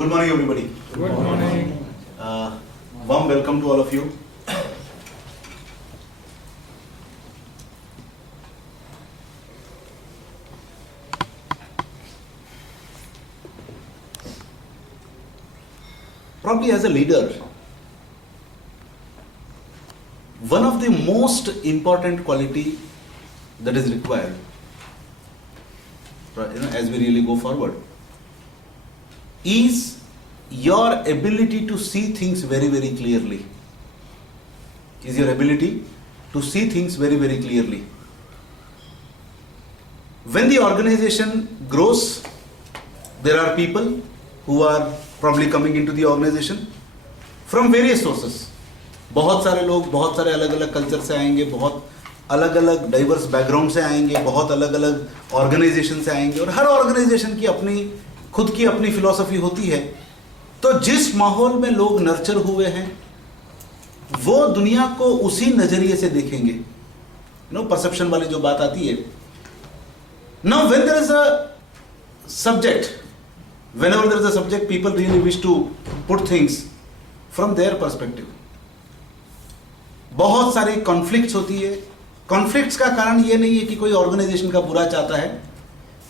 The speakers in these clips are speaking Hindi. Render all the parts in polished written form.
Good morning, everybody. Good morning. Warm welcome to all of you. Probably as a leader, one of the most important quality that is required, as we really go forward, is your ability to see things very, very clearly. Is your ability to see things very, very clearly. When the organization grows, there are people who are probably coming into the organization from various sources. बहुत सारे लोग बहुत सारे अलग अलग कल्चर से आएंगे, बहुत अलग अलग डाइवर्स बैकग्राउंड से आएंगे, बहुत अलग अलग ऑर्गेनाइजेशन से आएंगे, और हर ऑर्गेनाइजेशन की अपनी खुद की अपनी फिलॉसफी होती है. तो जिस माहौल में लोग नर्चर हुए हैं वो दुनिया को उसी नजरिए से देखेंगे. परसेप्शन वाली जो बात आती है. Now when there is a subject, whenever there is a subject, people really wish to put things from their perspective. बहुत सारी कॉन्फ्लिक्ट्स होती है. कॉन्फ्लिक्ट्स का कारण ये नहीं है कि कोई ऑर्गेनाइजेशन का बुरा चाहता है.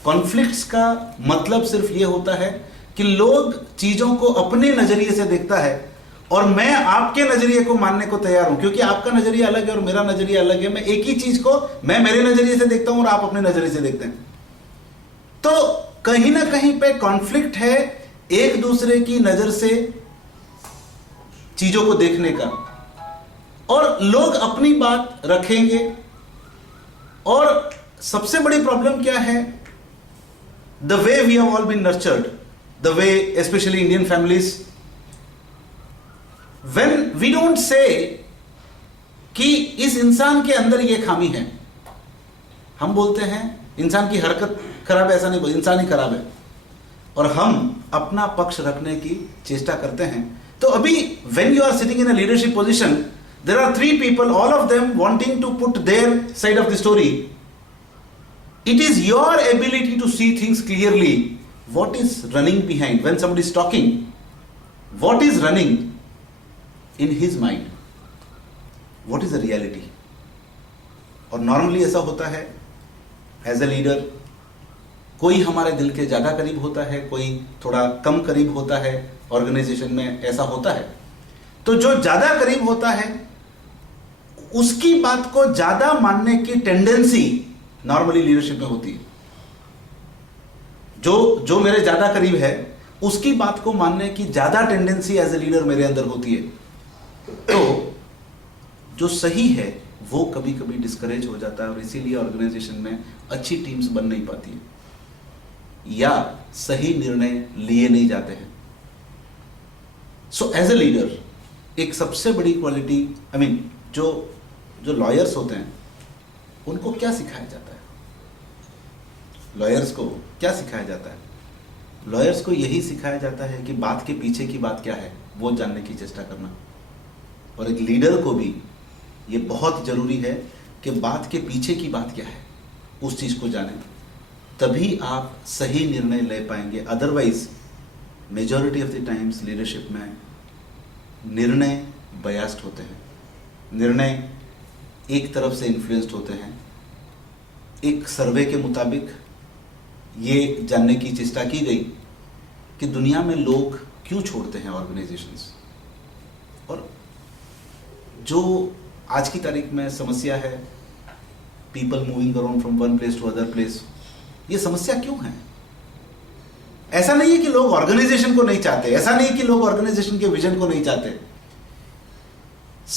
कॉन्फ्लिक्ट्स का मतलब सिर्फ ये होता है कि लोग चीजों को अपने नजरिए से देखता है और मैं आपके नजरिए को मानने को तैयार हूं, क्योंकि आपका नजरिया अलग है और मेरा नजरिया अलग है. मैं एक ही चीज को मैं मेरे नजरिए से देखता हूं और आप अपने नजरिए से देखते हैं. तो कहीं ना कहीं पे कॉन्फ्लिक्ट है एक दूसरे की नजर से चीजों को देखने का, और लोग अपनी बात रखेंगे. और सबसे बड़ी प्रॉब्लम क्या है? The way we have all been nurtured, the way specially Indian families, when we don't say कि इस इंसान के अंदर ये खामी है. हम बोलते हैं इंसान की हरकत खराब है, ऐसा नहीं बोलते, इंसान ही खराब है, और हम अपना पक्ष रखने की चेष्टा करते हैं. तो अभी when you are sitting in a leadership position, there are three people, all of them wanting to put their side of the story. It is your ability to see things clearly. What is running behind when somebody is talking? What is running in his mind? What is the reality? और नॉर्मली ऐसा होता है एज अ लीडर, कोई हमारे दिल के ज्यादा करीब होता है, कोई थोड़ा कम करीब होता है. ऑर्गेनाइजेशन में ऐसा होता है. तो जो ज्यादा करीब होता है उसकी बात को ज्यादा मानने की टेंडेंसी नॉर्मली लीडरशिप में होती है. जो मेरे ज्यादा करीब है उसकी बात को मानने की ज्यादा टेंडेंसी एज ए लीडर मेरे अंदर होती है. तो जो सही है वो कभी कभी डिस्करेज हो जाता है, और इसीलिए ऑर्गेनाइजेशन में अच्छी टीम्स बन नहीं पाती है या सही निर्णय लिए नहीं जाते हैं. सो एज ए लीडर एक सबसे बड़ी क्वालिटी, जो लॉयर्स होते हैं उनको क्या सिखाया जाता है? लॉयर्स को क्या सिखाया जाता है? लॉयर्स को यही सिखाया जाता है कि बात के पीछे की बात क्या है वो जानने की चेष्टा करना. और एक लीडर को भी ये बहुत जरूरी है कि बात के पीछे की बात क्या है उस चीज को जाने, तभी आप सही निर्णय ले पाएंगे. Otherwise majority of the times leadership में निर्णय बायस्ड होते हैं, निर्णय एक तरफ से इन्फ्लुएंस्ड होते हैं. एक सर्वे के मुताबिक ये जानने की चेष्टा की गई कि दुनिया में लोग क्यों छोड़ते हैं ऑर्गेनाइजेशंस, और जो आज की तारीख में समस्या है, people moving around from one place to other place, ये समस्या क्यों है? ऐसा नहीं है कि लोग ऑर्गेनाइजेशन को नहीं चाहते, ऐसा नहीं है कि लोग ऑर्गेनाइजेशन के विजन को नहीं चाहते.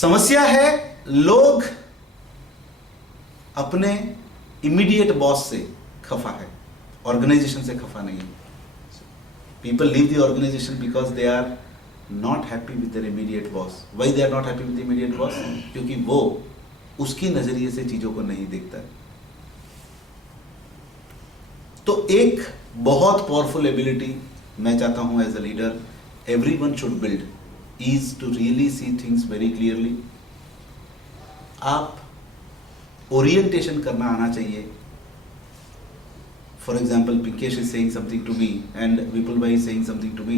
समस्या है लोग अपने इमीडिएट बॉस से खफा है, ऑर्गेनाइजेशन से खफा नहीं है. People leave the organisation because they are not happy with their immediate boss. Why they are not happy with the immediate boss? क्योंकि वो उसकी नजरिए से चीजों को नहीं देखता है. तो एक बहुत पावरफुल एबिलिटी मैं चाहता हूं as a leader everyone should build is to really see things very clearly. आप ओरिएंटेशन करना आना चाहिए. For example, Pinkesh is saying something to me and Vipul bhai is saying something to me.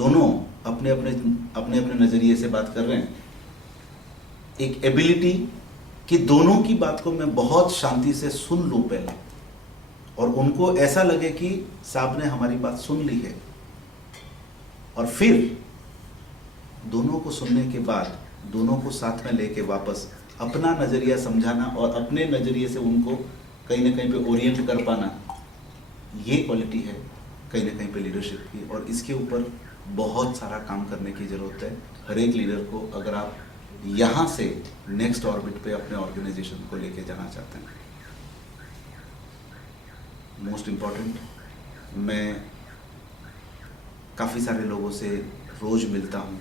दोनों अपने अपने नजरिए से बात कर रहे हैं। एक एबिलिटी कि दोनों की बात को मैं बहुत शांति से सुन लूं पहले, और उनको ऐसा लगे कि साहब ने हमारी बात सुन ली है, और फिर दोनों को सुनने के बाद दोनों को साथ में लेके वापस अपना नजरिया समझाना और अपने नजरिए से उनको कहीं ना कहीं पे ओरिएंट कर पाना, ये क्वालिटी है कहीं ना कहीं पे लीडरशिप की। और इसके ऊपर बहुत सारा काम करने की ज़रूरत है हर एक लीडर को, अगर आप यहाँ से नेक्स्ट ऑर्बिट पे अपने ऑर्गेनाइजेशन को लेके जाना चाहते हैं। मोस्ट इम्पॉर्टेंट, मैं काफ़ी सारे लोगों से रोज़ मिलता हूँ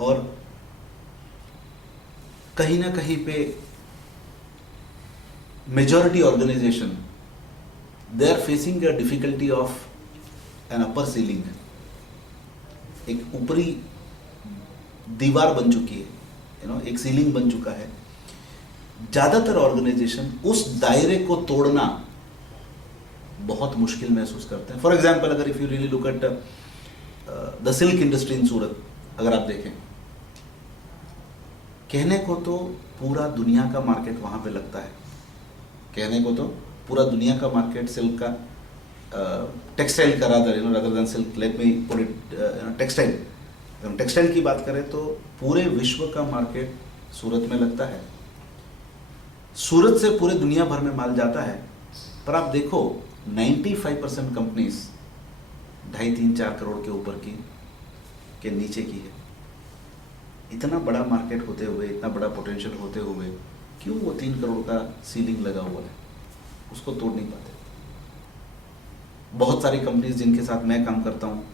और कहीं ना कहीं पे majority organisation they are facing a difficulty of an upper ceiling. एक ऊपरी दीवार बन चुकी है, एक सीलिंग बन चुका है। ज़्यादातर ऑर्गेनाइजेशन उस दायरे को तोड़ना बहुत मुश्किल महसूस करते हैं। फॉर एग्जाम्पल, अगर if you really look at the silk industry in Surat, अगर आप देखें, कहने को तो पूरा दुनिया का मार्केट वहाँ पे लगता है, कहने को तो पूरा दुनिया का मार्केट सिल्क का, टेक्सटाइल का rather than silk, let me put it textile. हम टेक्सटाइल की बात करें तो पूरे विश्व का मार्केट सूरत में लगता है। सूरत से पूरे दुनिया भर में माल जाता है, पर आप देखो 95% कंपनीज 2.5-3-4 करोड़ के ऊपर की के नीचे की है। इतना बड़ा मार्केट होते हुए, इतना बड़ा पोटेंशियल होते हुए, क्यों वो 3 करोड़ का सीलिंग लगा हुआ है, उसको तोड़ नहीं पाते। बहुत सारी कंपनीज जिनके साथ मैं काम करता हूँ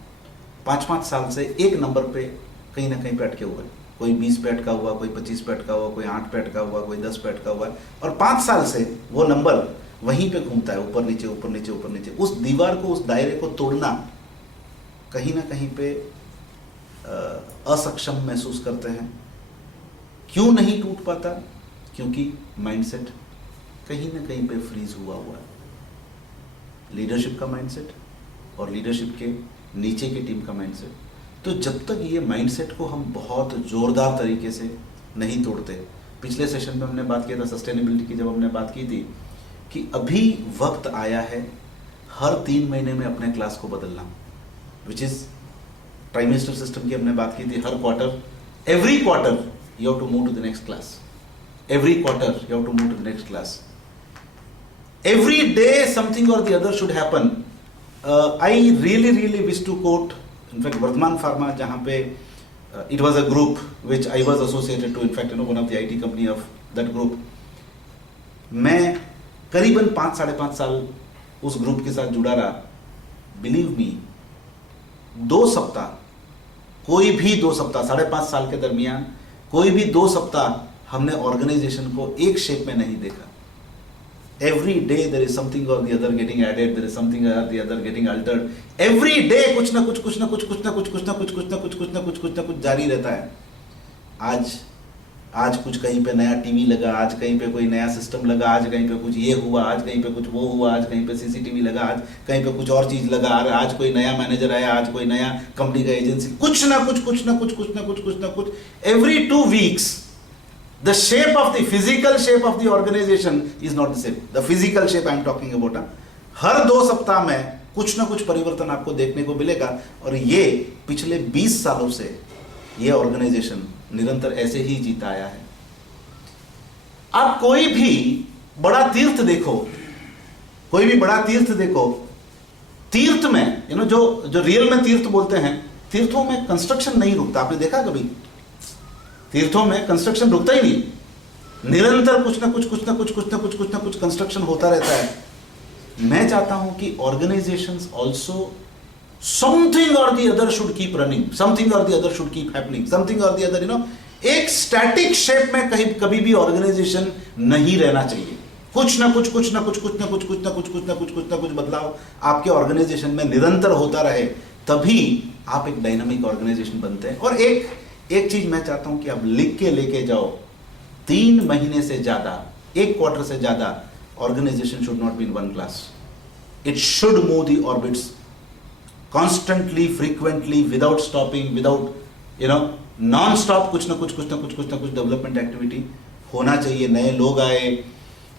5-5 साल से एक नंबर पे कहीं ना कहीं पे अटके हुए हैं। कोई 20 पे अटका हुआ, कोई 25 पे अटका हुआ, कोई 8 पे अटका हुआ, कोई 10 पे अटका हुआ है, और 5 साल से वो नंबर वहीं पे घूमता है, ऊपर नीचे ऊपर नीचे ऊपर नीचे। उस दीवार को, उस दायरे को तोड़ना कहीं ना कहीं पे असक्षम महसूस करते हैं। क्यों नहीं टूट पाता? क्योंकि माइंडसेट कहीं ना कहीं पे फ्रीज हुआ है। लीडरशिप का माइंडसेट और लीडरशिप के नीचे की टीम का माइंडसेट। तो जब तक ये माइंडसेट को हम बहुत जोरदार तरीके से नहीं तोड़ते, पिछले सेशन में हमने बात किया था सस्टेनेबिलिटी की, जब हमने बात की थी कि अभी वक्त आया है हर 3 महीने में अपने क्लास को बदलना, विच इज ट्राइमेस्टर सिस्टम की हमने बात की थी। हर quarter, every quarter you have to move to the next class, every quarter you have to move to the next class, every day something or the other should happen. I really wish to quote, in fact, Vardhman Pharma, जहाँ पे it was a group which I was associated to, in fact, one of the IT company of that group. मैं करीबन 5-5.5 साल उस ग्रुप के साथ जुड़ा रहा। बिलीव मी, 2 सप्ताह, कोई भी 2 सप्ताह, 5.5 साल के दरमियान कोई भी 2 सप्ताह हमने ऑर्गेनाइजेशन को एक शेप में नहीं देखा। Every day there is something or the other getting added, there is something or the other getting altered. Every day कुछ ना कुछ जारी रहता है। आज कुछ कहीं पे नया टीवी लगा, आज कहीं पे कोई नया सिस्टम लगा, आज कहीं पे कुछ ये हुआ, आज कहीं पे कुछ वो हुआ, आज कहीं पे सीसीटीवी लगा, आज कहीं पे कुछ और चीज लगा, आज कोई नया मैनेजर आया, आज कोई नया कंपनी का एजेंसी, कुछ ना कुछ। Every 2 weeks the shape of the physical shape of the organization is not the same. The physical shape I am talking about. हर 2 सप्ताह में कुछ ना कुछ परिवर्तन आपको देखने को मिलेगा, और ये पिछले 20 सालों से ये ऑर्गेनाइजेशन निरंतर ऐसे ही जीता आया है। आप कोई भी बड़ा तीर्थ देखो, तीर्थ में जो रियल में तीर्थ बोलते हैं, तीर्थों में कंस्ट्रक्शन नहीं रुकता। आपने देखा कभी? तीर्थों में कंस्ट्रक्शन रुकता ही नहीं, निरंतर कुछ ना कुछ कंस्ट्रक्शन होता रहता है। मैं चाहता हूं कि organisations also something or the other should keep running, something or the other should keep happening, something or the other, एक स्टैटिक शेप में कभी भी ऑर्गेनाइजेशन नहीं रहना चाहिए। कुछ ना कुछ बदलाव आपके ऑर्गेनाइजेशन में निरंतर होता रहे, तभी आप एक डायनामिक ऑर्गेनाइजेशन बनते हैं। और एक चीज मैं चाहता हूं कि आप लिख के लेके जाओ, 3 महीने से ज्यादा, 1 क्वार्टर से ज्यादा organisation should not be in 1 class. It should move the orbits constantly, frequently, without stopping, without non stop कुछ ना कुछ डेवलपमेंट एक्टिविटी होना चाहिए। नए लोग आए,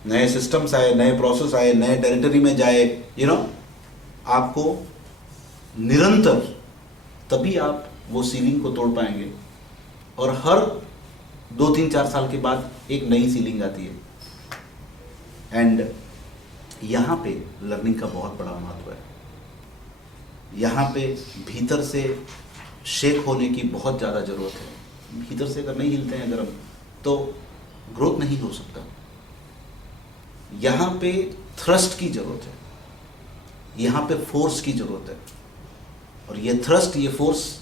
नए सिस्टम्स आए, नए प्रोसेस आए, नए टेरिटरी में जाए, आपको निरंतर, तभी आप वो सीलिंग को तोड़ पाएंगे। और हर 2-3-4 साल के बाद एक नई सीलिंग आती है। एंड यहाँ पे लर्निंग का बहुत बड़ा महत्व है। यहाँ पे भीतर से शेक होने की बहुत ज़्यादा ज़रूरत है। भीतर से अगर नहीं हिलते हैं अगर हम, तो ग्रोथ नहीं हो सकता। यहाँ पे थ्रस्ट की ज़रूरत है, यहाँ पे फोर्स की ज़रूरत है। और ये थ्रस्ट, ये फोर्स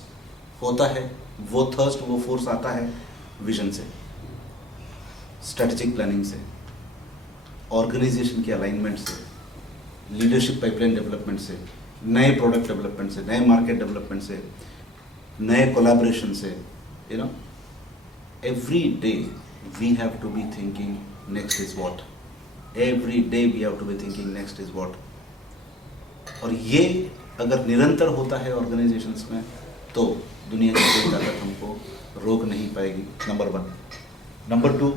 होता है, वो थर्स्ट, वो फोर्स आता है विजन से, स्ट्रेटेजिक प्लानिंग से, ऑर्गेनाइजेशन के अलाइनमेंट से, लीडरशिप पाइपलाइन डेवलपमेंट से, नए प्रोडक्ट डेवलपमेंट से, नए मार्केट डेवलपमेंट से, नए कोलैबोरेशन से। Every day we have to be thinking next is what, every day we have to be thinking next is what. और ये अगर निरंतर होता है ऑर्गेनाइजेशंस में, तो दुनिया की कोई ताकत हमको रोक नहीं पाएगी, number 1। Number 2,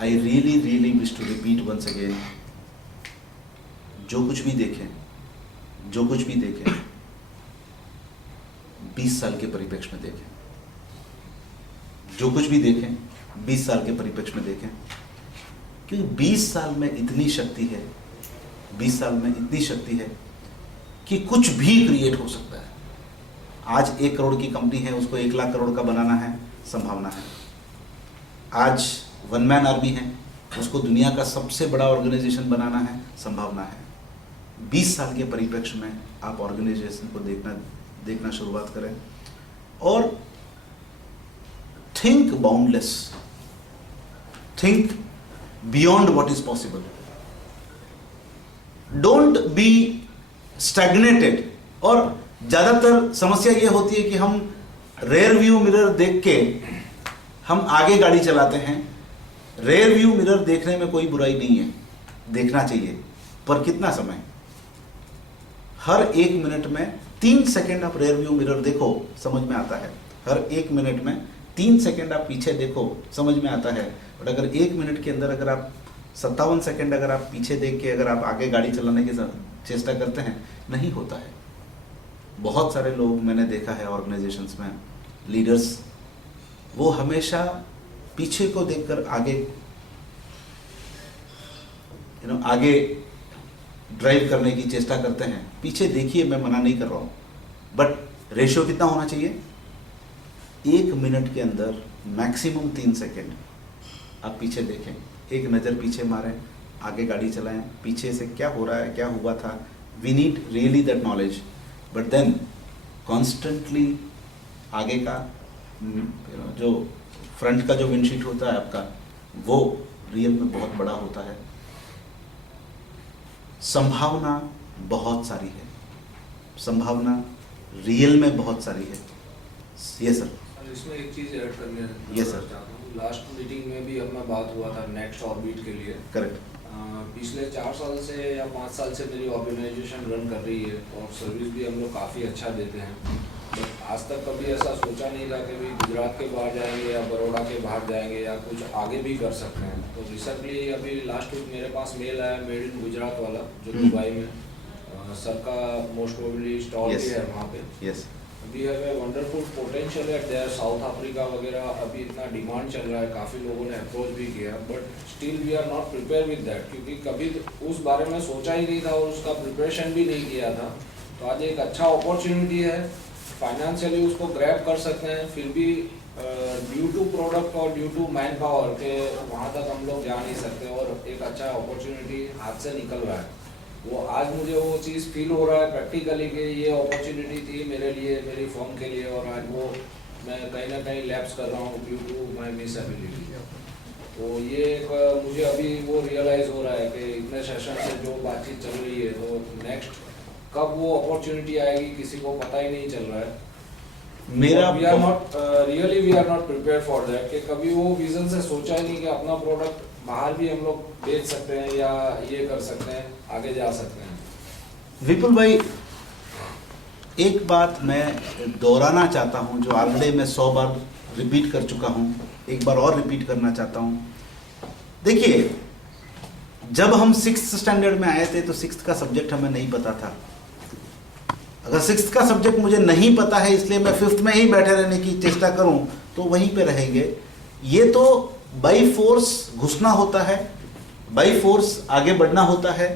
I really wish to repeat once again, जो कुछ भी देखें 20 साल के परिप्रेक्ष्य में देखें। जो कुछ भी देखें 20 साल के परिप्रेक्ष्य में देखें, क्योंकि 20 साल में इतनी शक्ति है, 20 साल में इतनी शक्ति है कि कुछ भी क्रिएट हो सकता है। आज 1 करोड़ की कंपनी है, उसको 1 लाख करोड़ का बनाना है, संभावना है। आज 1 मैन आर्मी है, उसको दुनिया का सबसे बड़ा ऑर्गेनाइजेशन बनाना है, संभावना है। 20 साल के परिप्रेक्ष्य में आप ऑर्गेनाइजेशन को देखना शुरुआत करें और think boundless, think beyond what is possible. Don't be stagnated. और ज़्यादातर समस्या ये होती है कि हम रेयर व्यू मिरर देख के हम आगे गाड़ी चलाते हैं। रेयर व्यू मिरर देखने में कोई बुराई नहीं है, देखना चाहिए, पर कितना समय? हर 1 मिनट में 3 सेकंड आप रेयर व्यू मिरर देखो, समझ में आता है। हर 1 मिनट में 3 सेकंड आप पीछे देखो, समझ में आता है। बट अगर 1 मिनट के अंदर अगर आप 57 सेकंड अगर आप पीछे देख के अगर आप आगे गाड़ी चलाने की चेष्टा करते हैं, नहीं होता है। बहुत सारे लोग मैंने देखा है ऑर्गेनाइजेशंस में, लीडर्स, वो हमेशा पीछे को देखकर आगे ड्राइव करने की चेष्टा करते हैं। पीछे देखिए, मैं मना नहीं कर रहा हूँ, बट रेशियो कितना होना चाहिए? 1 मिनट के अंदर मैक्सिमम 3 सेकेंड आप पीछे देखें, एक नज़र पीछे मारें, आगे गाड़ी चलाएं, पीछे से क्या हो रहा है, क्या हुआ था। We need really that knowledge, but then constantly आगे का जो फ्रंट का जो विंडशीट होता है आपका, वो रियल में बहुत बड़ा होता है। संभावना बहुत सारी है, संभावना रियल में बहुत सारी है। Yes sir. इसमें एक चीज़ ऐड करने यस सर। लास्ट मीटिंग में भी अपना बात हुआ था नेक्स्ट ऑर्बिट के लिए। करेक्ट। पिछले 4 साल से या 5 साल से मेरी ऑर्गेनाइजेशन रन कर रही है और सर्विस भी हम लोग काफ़ी अच्छा देते हैं। बट आज तक कभी ऐसा सोचा नहीं था कि भी गुजरात के बाहर जाएंगे या बड़ौदा के बाहर जाएंगे या कुछ आगे भी कर सकते हैं। तो रिसेंटली अभी लास्ट वीक मेरे पास मेल आया मेड इन गुजरात वाला, जो दुबई में सर का मोस्ट प्रोबेबली स्टॉल भी है वहाँ पे। Yes. We have a wonderful potential at there. South Africa वगैरह अभी इतना डिमांड चल रहा है, काफ़ी लोगों ने अप्रोच भी किया, but still we are not prepare with that, क्योंकि कभी उस बारे में सोचा ही नहीं था और उसका प्रिपरेशन भी नहीं किया था। तो आज एक अच्छा अपॉर्चुनिटी है, फाइनेंशियली उसको ग्रैब कर सकते हैं, फिर भी ड्यू टू प्रोडक्ट और ड्यू टू मैन पावर के वहाँ तक हम लोग जा नहीं सकते, और एक अच्छा अपॉर्चुनिटी हाथ से निकल रहा है। वो आज मुझे वो चीज़ फील हो रहा है प्रैक्टिकली कि ये अपॉर्चुनिटी थी मेरे लिए, मेरी फर्म के लिए, और आज वो मैं कहीं ना कहीं लैप्स कर रहा हूँ due to my miss ability. तो ये एक मुझे अभी वो रियलाइज़ हो रहा है कि इतने सेशन से जो बातचीत चल रही है, तो नेक्स्ट कब वो अपॉर्चुनिटी आएगी किसी को पता ही नहीं चल रहा है। मेरा we are not really we are not prepare for that, कि कभी वो विजन से सोचा ही नहीं कि अपना प्रोडक्ट बाहर भी हम लोग बेच सकते हैं या ये कर सकते हैं, आगे जा सकते हैं। विपुल भाई, एक बात मैं दोहराना चाहता हूं जो ऑलरेडी मैं 100 बार रिपीट कर चुका हूं, एक बार और रिपीट करना चाहता हूं। देखिए, जब हम 6th स्टैंडर्ड में आए थे तो 6th का सब्जेक्ट हमें नहीं पता था। अगर 6th का सब्जेक्ट मुझे नहीं पता है इसलिए मैं 5th में ही बैठे रहने की चेष्टा करूं तो वहीं पे रहेंगे। ये तो बाई फोर्स घुसना होता है, बाई फोर्स आगे बढ़ना होता है।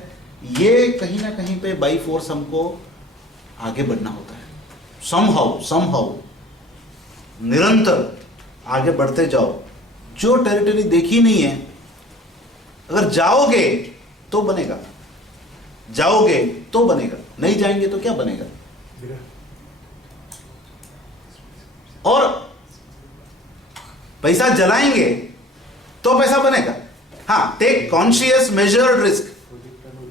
ये कहीं ना कहीं पे बाई फोर्स हमको आगे बढ़ना होता है। समहाउ निरंतर आगे बढ़ते जाओ। जो टेरिटरी देखी नहीं है, अगर जाओगे तो बनेगा, जाओगे तो बनेगा, नहीं जाएंगे तो क्या बनेगा। और पैसा जलाएंगे तो पैसा बनेगा। हाँ, टेक कॉन्शियस मेजर्ड रिस्क,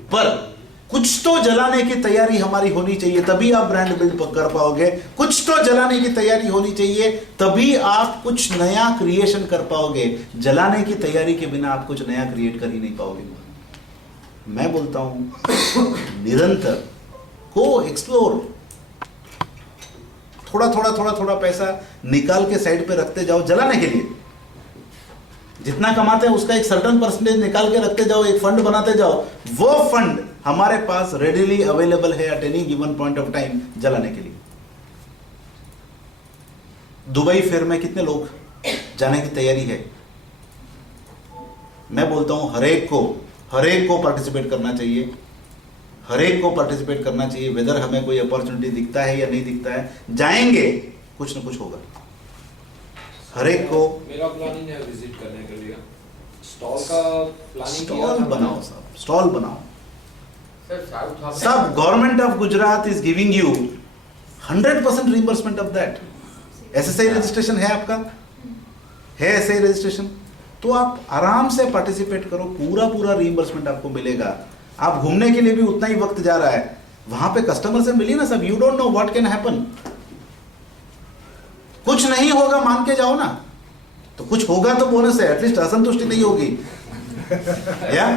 पर कुछ तो जलाने की तैयारी हमारी होनी चाहिए, तभी आप ब्रांड बिल्ड कर पाओगे। कुछ तो जलाने की तैयारी होनी चाहिए, तभी आप कुछ नया क्रिएशन कर पाओगे। जलाने की तैयारी के बिना आप कुछ नया क्रिएट कर ही नहीं पाओगे। मैं बोलता हूं निरंतर को एक्सप्लोर, थोड़ा पैसा निकाल के साइड पे रखते जाओ जलाने के लिए। जितना कमाते हैं उसका एक सर्टेन परसेंटेज निकाल के रखते जाओ, एक फंड बनाते जाओ। वो फंड हमारे पास रेडिली अवेलेबल है at any given point of time जलाने के लिए। दुबई फेयर में कितने लोग जाने की तैयारी है? मैं बोलता हूं हर एक को पार्टिसिपेट करना चाहिए, हर एक को पार्टिसिपेट करना चाहिए। वेदर हमें कोई अपॉर्चुनिटी दिखता है या नहीं दिखता है, जाएंगे, कुछ ना कुछ होगा। हर एक को मेरा प्लानिंग है विजिट करने के लिए। स्टॉल का प्लानिंग स्टॉल बनाओ, सब स्टॉल बनाओ। सब government of Gujarat is giving you 100% reimbursement of that. SSI registration है आपका, है एसआई रजिस्ट्रेशन, तो आप आराम से पार्टिसिपेट करो, पूरा रिइंबर्समेंट आपको मिलेगा। आप घूमने के लिए भी उतना ही वक्त जा रहा है, वहां पे कस्टमर से मिलिए ना सब। You don't know what can happen. कुछ नहीं होगा मान के जाओ ना, तो कुछ होगा तो बोनस है, एटलीस्ट असंतुष्टि नहीं होगी। या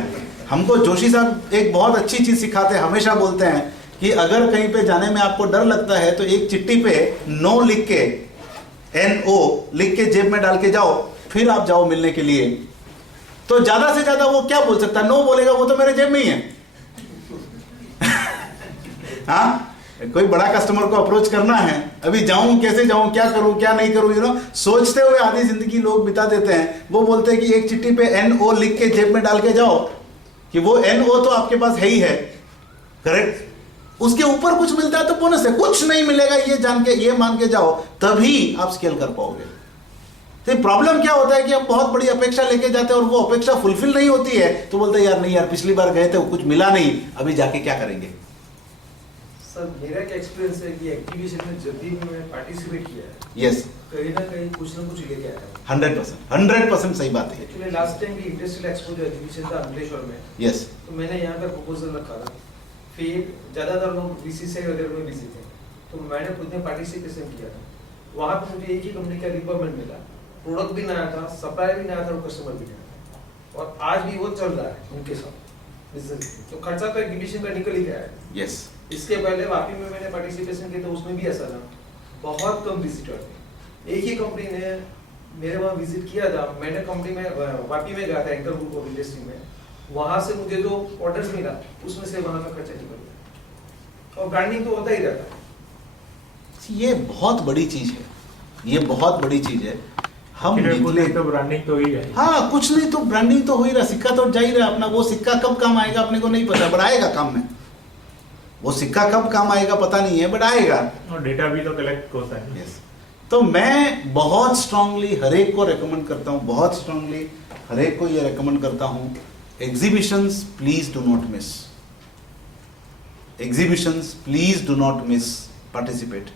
हमको जोशी साहब एक बहुत अच्छी चीज सिखाते हैं, हमेशा बोलते हैं कि अगर कहीं पे जाने में आपको डर लगता है तो एक चिट्ठी पे नो लिख के, NO लिख के जेब में डाल के जाओ, फिर आप जाओ मिलने के लिए। तो ज्यादा से ज्यादा वो क्या बोल सकता है? नो बोलेगा, वो तो मेरे जेब में ही है। हाँ, कोई बड़ा कस्टमर को अप्रोच करना है, अभी जाऊं, कैसे जाऊं, क्या करूं, क्या नहीं करूं, सोचते हुए आधी जिंदगी लोग बिता देते हैं। वो बोलते हैं कि एक चिट्ठी पे NO लिख के जेब में डाल के जाओ, कि वो NO तो आपके पास है ही है, करेक्ट। उसके ऊपर कुछ मिलता है तो बोनस है, कुछ नहीं मिलेगा ये जान के, ये मान के जाओ, तभी आप स्केल कर पाओगे। तो प्रॉब्लम क्या होता है कि हम बहुत बड़ी अपेक्षा लेके जाते हैं और वो अपेक्षा फुलफिल नहीं होती है, तो बोलते हैं यार नहीं यार, पिछली बार गए थे वो कुछ मिला नहीं, अभी जाके क्या करेंगे। सर मेरा क्या एक्सपीरियंस है कि एग्जीबिशन में जब भी मैंने पार्टिसिपेट किया है, यस, कहीं ना कहीं कुछ ना कुछ लेके आया है। 100% सही बात है। एक्चुअली लास्ट टाइम भी इंडस्ट्रियल एक्सपो जो एग्जीबिशन था अंकलेश्वर में, यस, तो मैंने यहाँ पर प्रपोजल रखा था। फिर ज्यादातर लोग बीसीसीआई वगैरह में बिजी थे, तो मैंने खुद ने पार्टिसिपेशन किया था। वहाँ पे मुझे एक ही कंपनी का रिक्वायरमेंट मिला, प्रोडक्ट भी नया था, सप्लाई भी नया था और कस्टमर भी नया था, और आज भी वो चल रहा है उनके साथ बिजनेस। तो खर्चा तो एग्जीबिशन का निकल ही गया है। यस, इसके पहले वापी में मैंने पार्टिसिपेशन किया, तो उसमें भी ऐसा था, बहुत कम विजिटर थे। एक ही कंपनी ने मेरे वहाँ विजिट किया था। मैंने कंपनी में वापी में गया था एंकर ग्रुप ऑफ इंडस्ट्री में, वहाँ से मुझे जो ऑर्डर्स मिला उसमें से वहाँ का खर्चा निकल गया। और ब्रांडिंग तो होता ही रहता है। ये बहुत बड़ी चीज है, ये बहुत बड़ी चीज है। हम निकले तो ब्रांडिंग तो ही है। हाँ, कुछ नहीं तो ब्रांडिंग तो हो ही रहा, सिक्का तो जा ही रहा अपना। वो सिक्का कब काम आएगा अपने को नहीं पता, बट आएगा काम में। वो सिक्का कब काम आएगा पता नहीं है, बट आएगा। और डेटा भी तो कलेक्ट होता है। यस, तो मैं बहुत स्ट्रांगली हर एक को रेकमेंड करता हूँ, बहुत स्ट्रांगली हर एक को ये रेकमेंड करता हूँ, exhibitions please do not miss, exhibitions please do not miss, participate.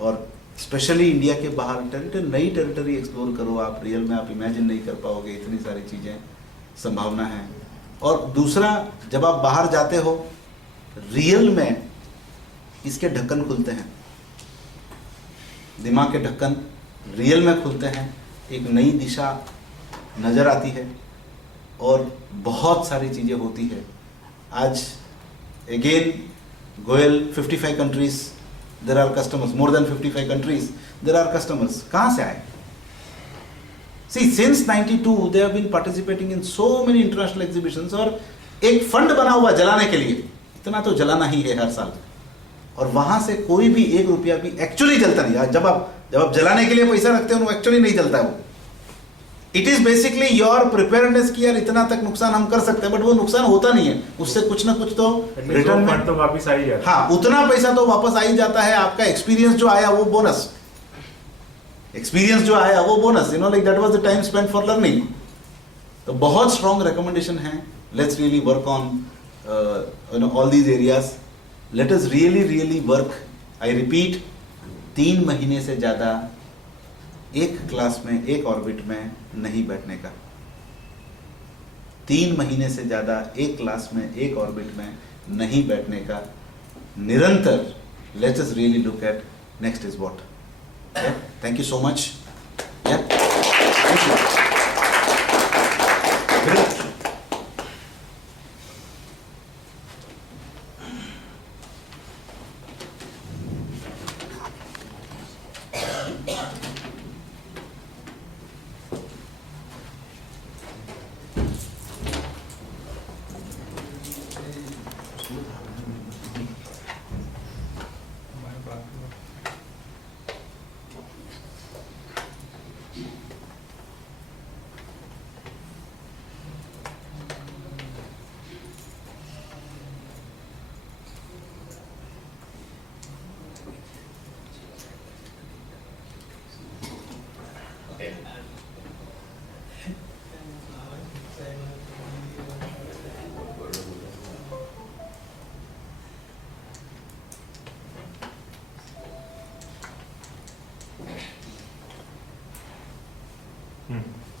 और स्पेशली इंडिया के बाहर नई टेरिटरी एक्सप्लोर करो। आप रियल में आप इमेजिन नहीं कर पाओगे, इतनी सारी चीज़ें संभावना है। और दूसरा, जब आप बाहर जाते हो रियल में इसके ढक्कन खुलते हैं, दिमाग के ढक्कन रियल में खुलते हैं, एक नई दिशा नज़र आती है, और बहुत सारी चीज़ें होती है। आज again Goyal 55 countries, there are customers, more than 55 countries, there are customers. कहाँ से आए? See, since 92 they have been participating in so many international exhibitions, और एक फंड बना हुआ जलाने के लिए, इतना तो जलाना ही है हर साल, और वहां से कोई भी 1 रुपया भी एक्चुअली जलता नहीं। जब आप जलाने के लिए पैसा रखते हो वो एक्चुअली नहीं जलता है वो। It is basically your preparedness कि यार इतना तक नुकसान हम कर सकते हैं, बट वो नुकसान होता नहीं है, उससे कुछ ना कुछ तो रिटर्न में तो वापस आ ही जाता है। हाँ, उतना पैसा तो वापस आ ही जाता है। आपका एक्सपीरियंस जो आया वो बोनस, एक्सपीरियंस जो आया वो bonus, you know, like that was the time spent for learning. तो बहुत स्ट्रॉन्ग रिकमेंडेशन है, let's really work on you know all these areas, let us really work. I repeat, 3 महीने से ज्यादा एक क्लास में, एक ऑर्बिट में नहीं बैठने का। 3 महीने से ज्यादा एक क्लास में, एक ऑर्बिट में नहीं बैठने का। निरंतर let's us really look eight next is what. Thank you so much.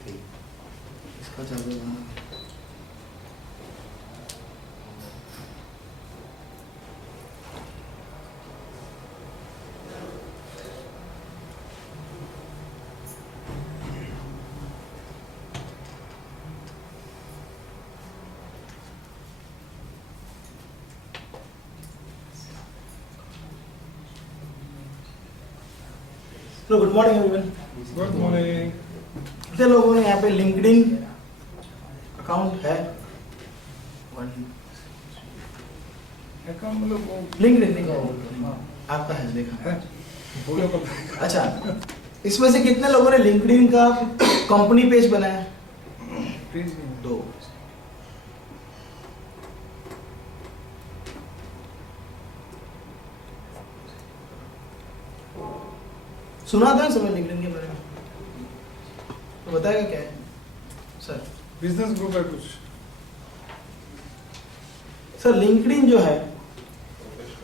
ठीक। इसका चल रहा है। तो good morning everyone. Good morning. कितने लोगों ने यहाँ पे लिंक्डइन अकाउंट है? लिंक्डइन आपका है, देखा है? अच्छा, इसमें से कितने लोगों ने लिंक्डइन का कंपनी पेज बनाया? 2। सुना था समय लिंक्डइन के बारे में, तो बताएगा क्या है सर? बिजनेस ग्रुप है कुछ। सर लिंक्डइन जो है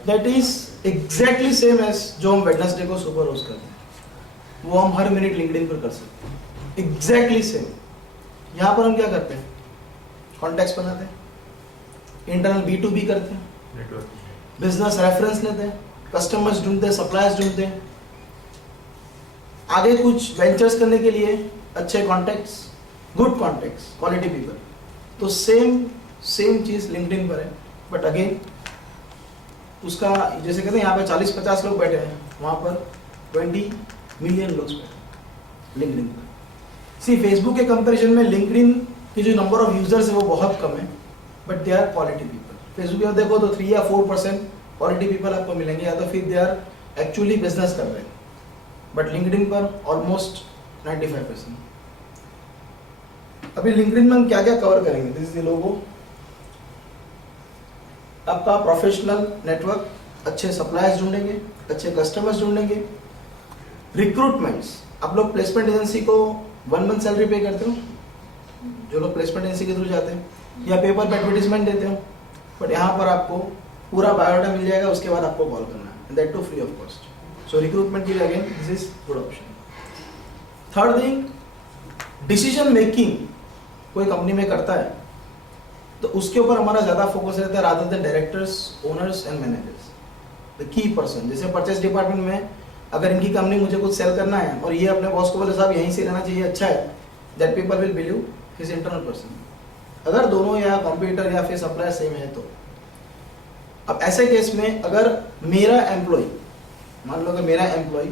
that is exactly same as जो हम वेडनेसडे को सुपर रोज करते हैं, वो हम हर मिनट लिंक्डइन पर कर सकते हैं, एग्जैक्टली सेम। यहाँ पर हम क्या करते हैं? कॉन्टेक्ट्स बनाते हैं, इंटरनल B2B करते हैं, बिजनेस रेफरेंस लेते हैं, कस्टमर्स ढूंढते हैं, सप्लायर्स ढूंढते हैं, आगे कुछ वेंचर्स करने के लिए अच्छे contacts, good contacts, quality people. तो सेम चीज लिंक्डइन पर है, बट अगेन उसका जैसे कहते हैं यहाँ पे 40-50 लोग बैठे हैं, वहाँ पर 20 मिलियन लोग बैठे लिंक्डइन पर। सी फेसबुक के कंपैरिजन में लिंक्डइन की जो नंबर ऑफ यूजर्स है वो बहुत कम है, but they are quality people. Facebook पर देखो तो 3 या 4% क्वालिटी पीपल आपको मिलेंगे, या तो फिर दे आर एक्चुअली बिजनेस कर रहे हैं, बट लिंक्डइन पर ऑलमोस्ट 95%। अभी लिंक्डइन में हम क्या क्या कवर करेंगे? This is the logo. आपका प्रोफेशनल नेटवर्क, अच्छे सप्लायर्स ढूंढेंगे, अच्छे कस्टमर्स ढूंढेंगे, रिक्रूटमेंट्स। आप लोग प्लेसमेंट एजेंसी को 1 मंथ सैलरी पे करते हो, जो लोग प्लेसमेंट एजेंसी के थ्रू जाते हैं, या पेपर पे एडवर्टीजमेंट देते हो, बट यहाँ पर आपको पूरा बायोडाटा मिल जाएगा, उसके बाद आपको कॉल करना है, that to free of cost. So recruitment के लिए again this is good option. Third thing, decision making कोई कंपनी में करता है तो उसके ऊपर हमारा ज़्यादा फोकस रहता है, rather than directors, owners and managers, the key person। जैसे परचेस डिपार्टमेंट में अगर इनकी कंपनी मुझे कुछ सेल करना है और ये अपने बॉस को बोले साहब यहीं से रहना चाहिए, अच्छा है, that people will believe his internal person। अगर दोनों या कंप्यूटर या फिर सप्लायर सेम है तो अब ऐसे केस में अगर मेरा एम्प्लॉय, मान लो कि मेरा एम्प्लॉय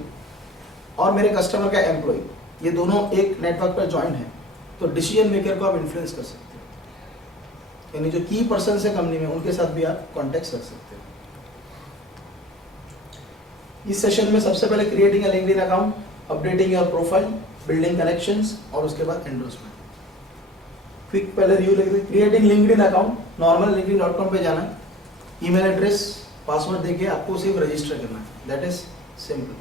और मेरे कस्टमर का एम्प्लॉय ये दोनों एक नेटवर्क पर ज्वाइन है, तो डिसीजन मेकर को आप इन्फ्लुएंस कर सकते हो, यानी जो की पर्सन है कंपनी में उनके साथ भी आप कॉन्टेक्ट रख सकते हो। इस सेशन में सबसे पहले creating a LinkedIn account, updating your profile, building connections और उसके बाद एंडोर्समेंट। क्विक पहले रिव्यू लेते हैं। Creating LinkedIn account, normal linkedin.com पे जाना है, ईमेल एड्रेस पासवर्ड देके आपको सिर्फ रजिस्टर करना है, दैट इज सिंपल।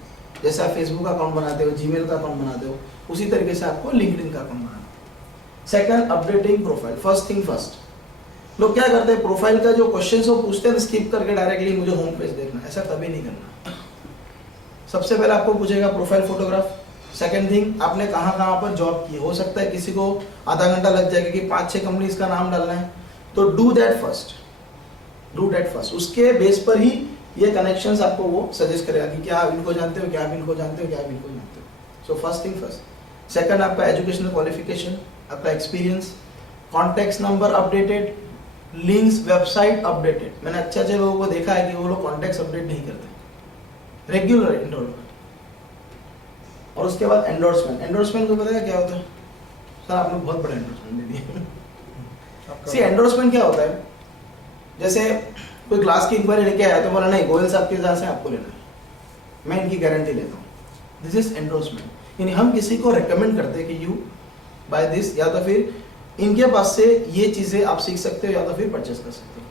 जैसे आप फेसबुक का अकाउंट बनाते हो, जीमेल का अकाउंट बनाते हो, उसी तरीके से आपको लिंक्डइन का अकाउंट बनाना है। Second, updating profile. First thing first, लोग क्या करते हैं, प्रोफाइल का जो क्वेश्चन वो पूछते हैं स्किप करके डायरेक्टली मुझे होम पेज देखना, ऐसा कभी नहीं करना। सबसे पहले आपको पूछेगा प्रोफाइल फोटोग्राफ। सेकंड थिंग, आपने कहाँ पर जॉब की, हो सकता है किसी को आधा घंटा लग जाएगा कि 5-6 कंपनीज का नाम डालना है, तो डू दैट फर्स्ट। उसके बेस पर ही ये कनेक्शंस आपको वो सजेस्ट करेगा कि क्या आप इनको जानते हो, क्या आप इनको जानते हो, क्या आप इनको जानते हो। So first thing first. Second, आपका एजुकेशनल क्वालिफिकेशन, आपका experience, contact number updated, links, website updated. मैंने अच्छे लोगों को देखा है कि वो लोग कॉन्टैक्ट अपडेट नहीं करते, रेगुलर एंडोर्समेंट। और उसके बाद एंडोर्समेंट। एंडोर्समेंट को पता है क्या होता है? सर आपने बहुत बड़ा एंडोर्समेंट दे दिया। सी एंडोर्समेंट क्या होता है, जैसे कोई ग्लास की इंक्वायरी लेके आया तो बोला नहीं गोयल साहब के जहाँ से आपको लेना है, मैं इनकी गारंटी लेता हूँ, दिस इज एंडोर्समेंट। यानी हम किसी को रेकमेंड करते हैं कि यू बाय दिस, या तो फिर इनके पास से ये चीज़ें आप सीख सकते हो या तो फिर परचेस कर सकते हो।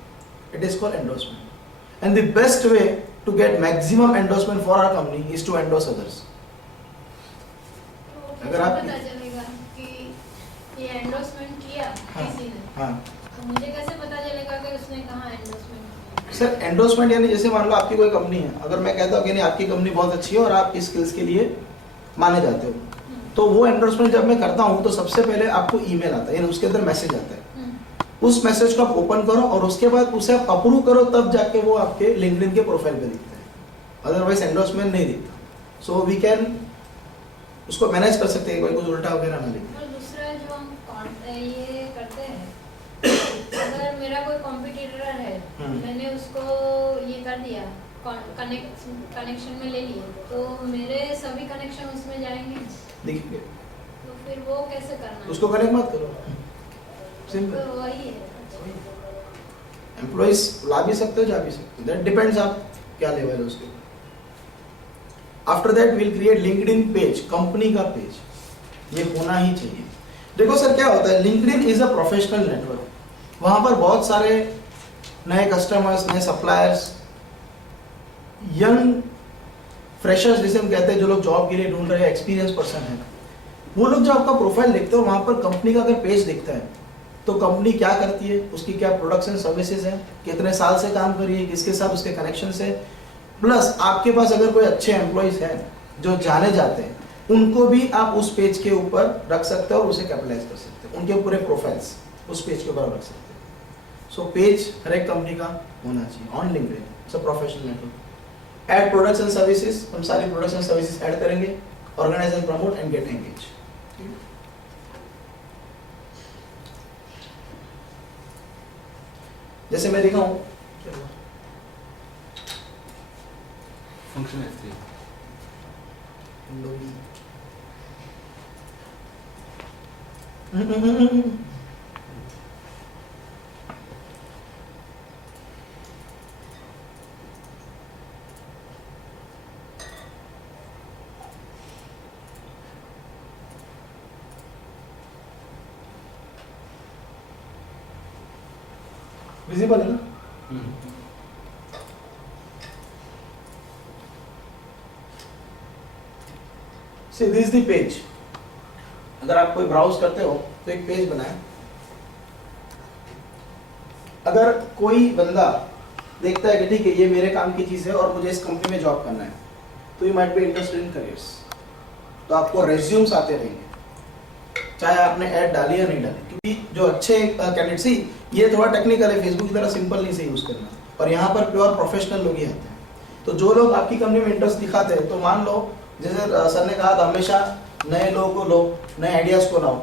It is called endorsement. And the best way to get maximum endorsement for our company is to endorse others. अगर आप पता चलेगा कि ये एंडोर्समेंट किया किसी ने, हाँ तो मुझे कैसे पता चलेगा कि उसने कहाँ एंडोर्समेंट किया? सर एंडोर्समेंट यानी जैसे मान लो आपकी कोई कंपनी है, अगर मैं कहता हूँ कि नहीं आपकी कंपनी बहुत अच्छी है और आप इस स्किल्स के लिए माने जाते हो, तो वो एंडोर्समेंट जब मैं करता हूँ तो सबसे पहले आपको ईमेल आता है, यानी उसके अंदर मैसेज आता है। उस मैसेज को आप ओपन करो और उसके बाद उसे आप अप्रूव करो, तब जाके वो आपके लिंक्डइन के प्रोफाइल पे दिखता है, अदरवाइज एंडोर्समेंट नहीं दिखता। सो वी कैन उसको मैनेज कर सकते हैं, कोई कुछ उल्टा वगैरह ना लिखे। और दूसरा जो हम ये करते हैं, अगर मेरा कोई कॉम्पिटिटर है, मैंने उसको ये कर दिया, कनेक्शन में ले लिए, तो मेरे सभी कनेक्शन उसमें जाएंगे, देखिए तो फिर वो कैसे करना है? उसको कनेक्ट मत करो, सिंपल। तो वही है। एम्प्लॉइज ला भी सकते हो, जा भी सकते हो, दैट डिपेंड्स आप क्या लेवल है उसके। After that will create LinkedIn page, company का पेज, ये होना ही चाहिए। देखो सर क्या होता है, LinkedIn is a professional network, वहां पर बहुत सारे नए कस्टमर्स, नए सप्लायर्स, यंग फ्रेशर्स जिसे हम कहते हैं, जो लोग जॉब के लिए ढूंढ रहे हैं, एक्सपीरियंस पर्सन है, वो लोग जो आपका प्रोफाइल देखते हो वहां पर कंपनी का अगर पेज दिखता है तो कंपनी क्या करती है, उसकी क्या प्रोडक्ट्स एंड सर्विसेज है, कितने साल से काम कर रही है, किसके साथ उसके कनेक्शन है, प्लस आपके पास अगर कोई अच्छे एम्प्लॉइज हैं जो जाने जाते हैं, उनको भी आप उस पेज के ऊपर रख सकते हो और उसे कैपिटलाइज कर सकते हो, उनके पूरे प्रोफाइल्स उस पेज के ऊपर रख सकते हो। सो पेज हर एक कंपनी का होना चाहिए on LinkedIn, it's a professional network. Add products and services, हम सारी प्रोडक्ट्स एंड सर्विसेज ऐड करेंगे, organise and promote and get engage. जैसे मैं दिखाऊं फंक्शन है विजिबल है ना? See, this is the page. अगर आप कोई ब्राउज करते हो तो एक पेज बनाए, अगर कोई बंदा देखता है कि ठीक है ये मेरे काम की चीज़ है और मुझे इस कंपनी में जॉब करना है, तो you might be interested in careers, तो आपको रेज्यूम्स आते रहेंगे, चाहे आपने ऐड डाली या नहीं डाली, क्योंकि जो अच्छे कैंडिडेट सी, ये थोड़ा टेक्निकल है, फेसबुक की तरह सिंपल नहीं से यूज़ करना, और यहाँ पर प्योर प्रोफेशनल लोग ही आते हैं। तो जो लोग आपकी कंपनी में इंटरेस्ट दिखाते हैं, तो मान लो जैसे सर ने कहा था हमेशा नए लोगों को लो, नए आइडियाज़ को लाओ,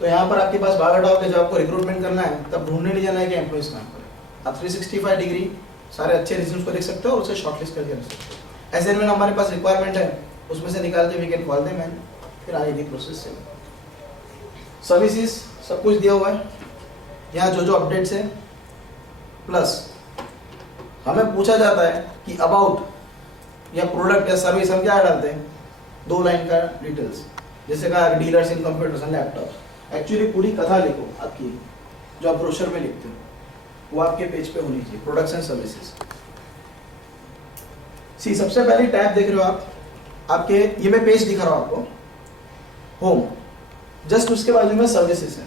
तो यहाँ पर आपके पास बायोडाटा हो कि जब आपको रिक्रूटमेंट करना है तब ढूंढने नहीं जाना है कि एम्प्लॉइज कहाँ पर है, आप 365 डिग्री सारे अच्छे रिज्यूम्स को देख सकते हो और उसे शॉर्टलिस्ट करके रख सकते हो। ऐसे में हमारे पास रिक्वायरमेंट है, उसमें से निकाल के we can call them and फिर आगे की प्रोसेस से सर्विसेज सब कुछ दिया हुआ है यहाँ, जो अपडेट्स है। प्लस हमें पूछा जाता है कि अबाउट या प्रोडक्ट या सर्विस हम क्या डालते हैं, 2 लाइन का डिटेल्स, जैसे कहा dealers in computers and laptop. Actually पूरी कथा लिखो आपकी, जो आप ब्रोशर में लिखते हो वो आपके पेज पे होनी चाहिए, प्रोडक्ट्स एंड सर्विसेज। सी सबसे पहली टैब देख रहे हो आप, आपके ये मैं पेज दिखा रहा हूँ आपको, होम, जस्ट उसके बाजू में सर्विसेज है।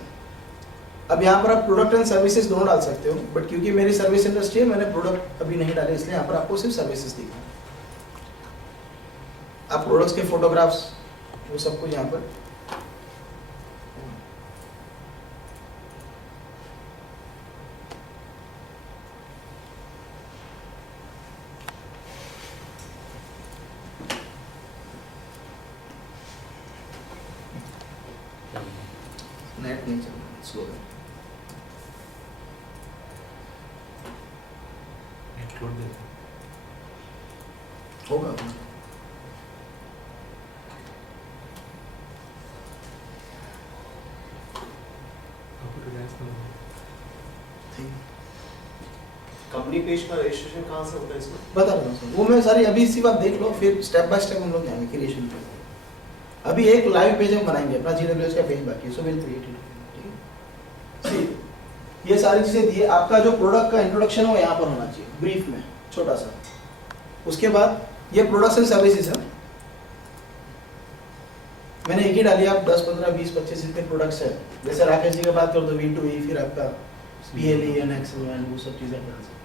अब यहाँ पर आप प्रोडक्ट एंड सर्विसेज दोनों डाल सकते हो, बट क्योंकि मेरी सर्विस इंडस्ट्री है मैंने प्रोडक्ट अभी नहीं डाले, इसलिए यहाँ पर आपको सिर्फ सर्विसेज दिखा है। आप प्रोडक्ट्स के फोटोग्राफ्स वो सब कुछ यहाँ पर नेट नहीं चल रहा, स्लो है। छोड़ दे। होगा कंपनी पेज का रजिस्ट्रेशन कहाँ से होता है इसमें? बता रहा हूँ सर, वो मैं सारी अभी इसी बात देख लो, फिर स्टेप बाय स्टेप हम लोग जाएंगे क्रिएशन पे। अभी एक लाइव पेज हम बनाएंगे, अपना GWS का पेज बाकी है, सो विल क्रिएट इट। ठीक है, ये सारी चीजें दी है। आपका जो प्रोडक्ट का इंट्रोडक्शन है वो यहाँ पर होना चाहिए ब्रीफ में, छोटा सा। उसके बाद ये प्रोडक्ट्स एंड सर्विसेज है, मैंने एक ही डाली, आप 10, 15, 20, 25 इसके प्रोडक्ट्स है। जैसे राकेश जी का बात करो तो V2E, फिर आपका PLE and Excel and वो सब चीजें डाल सकते हैं।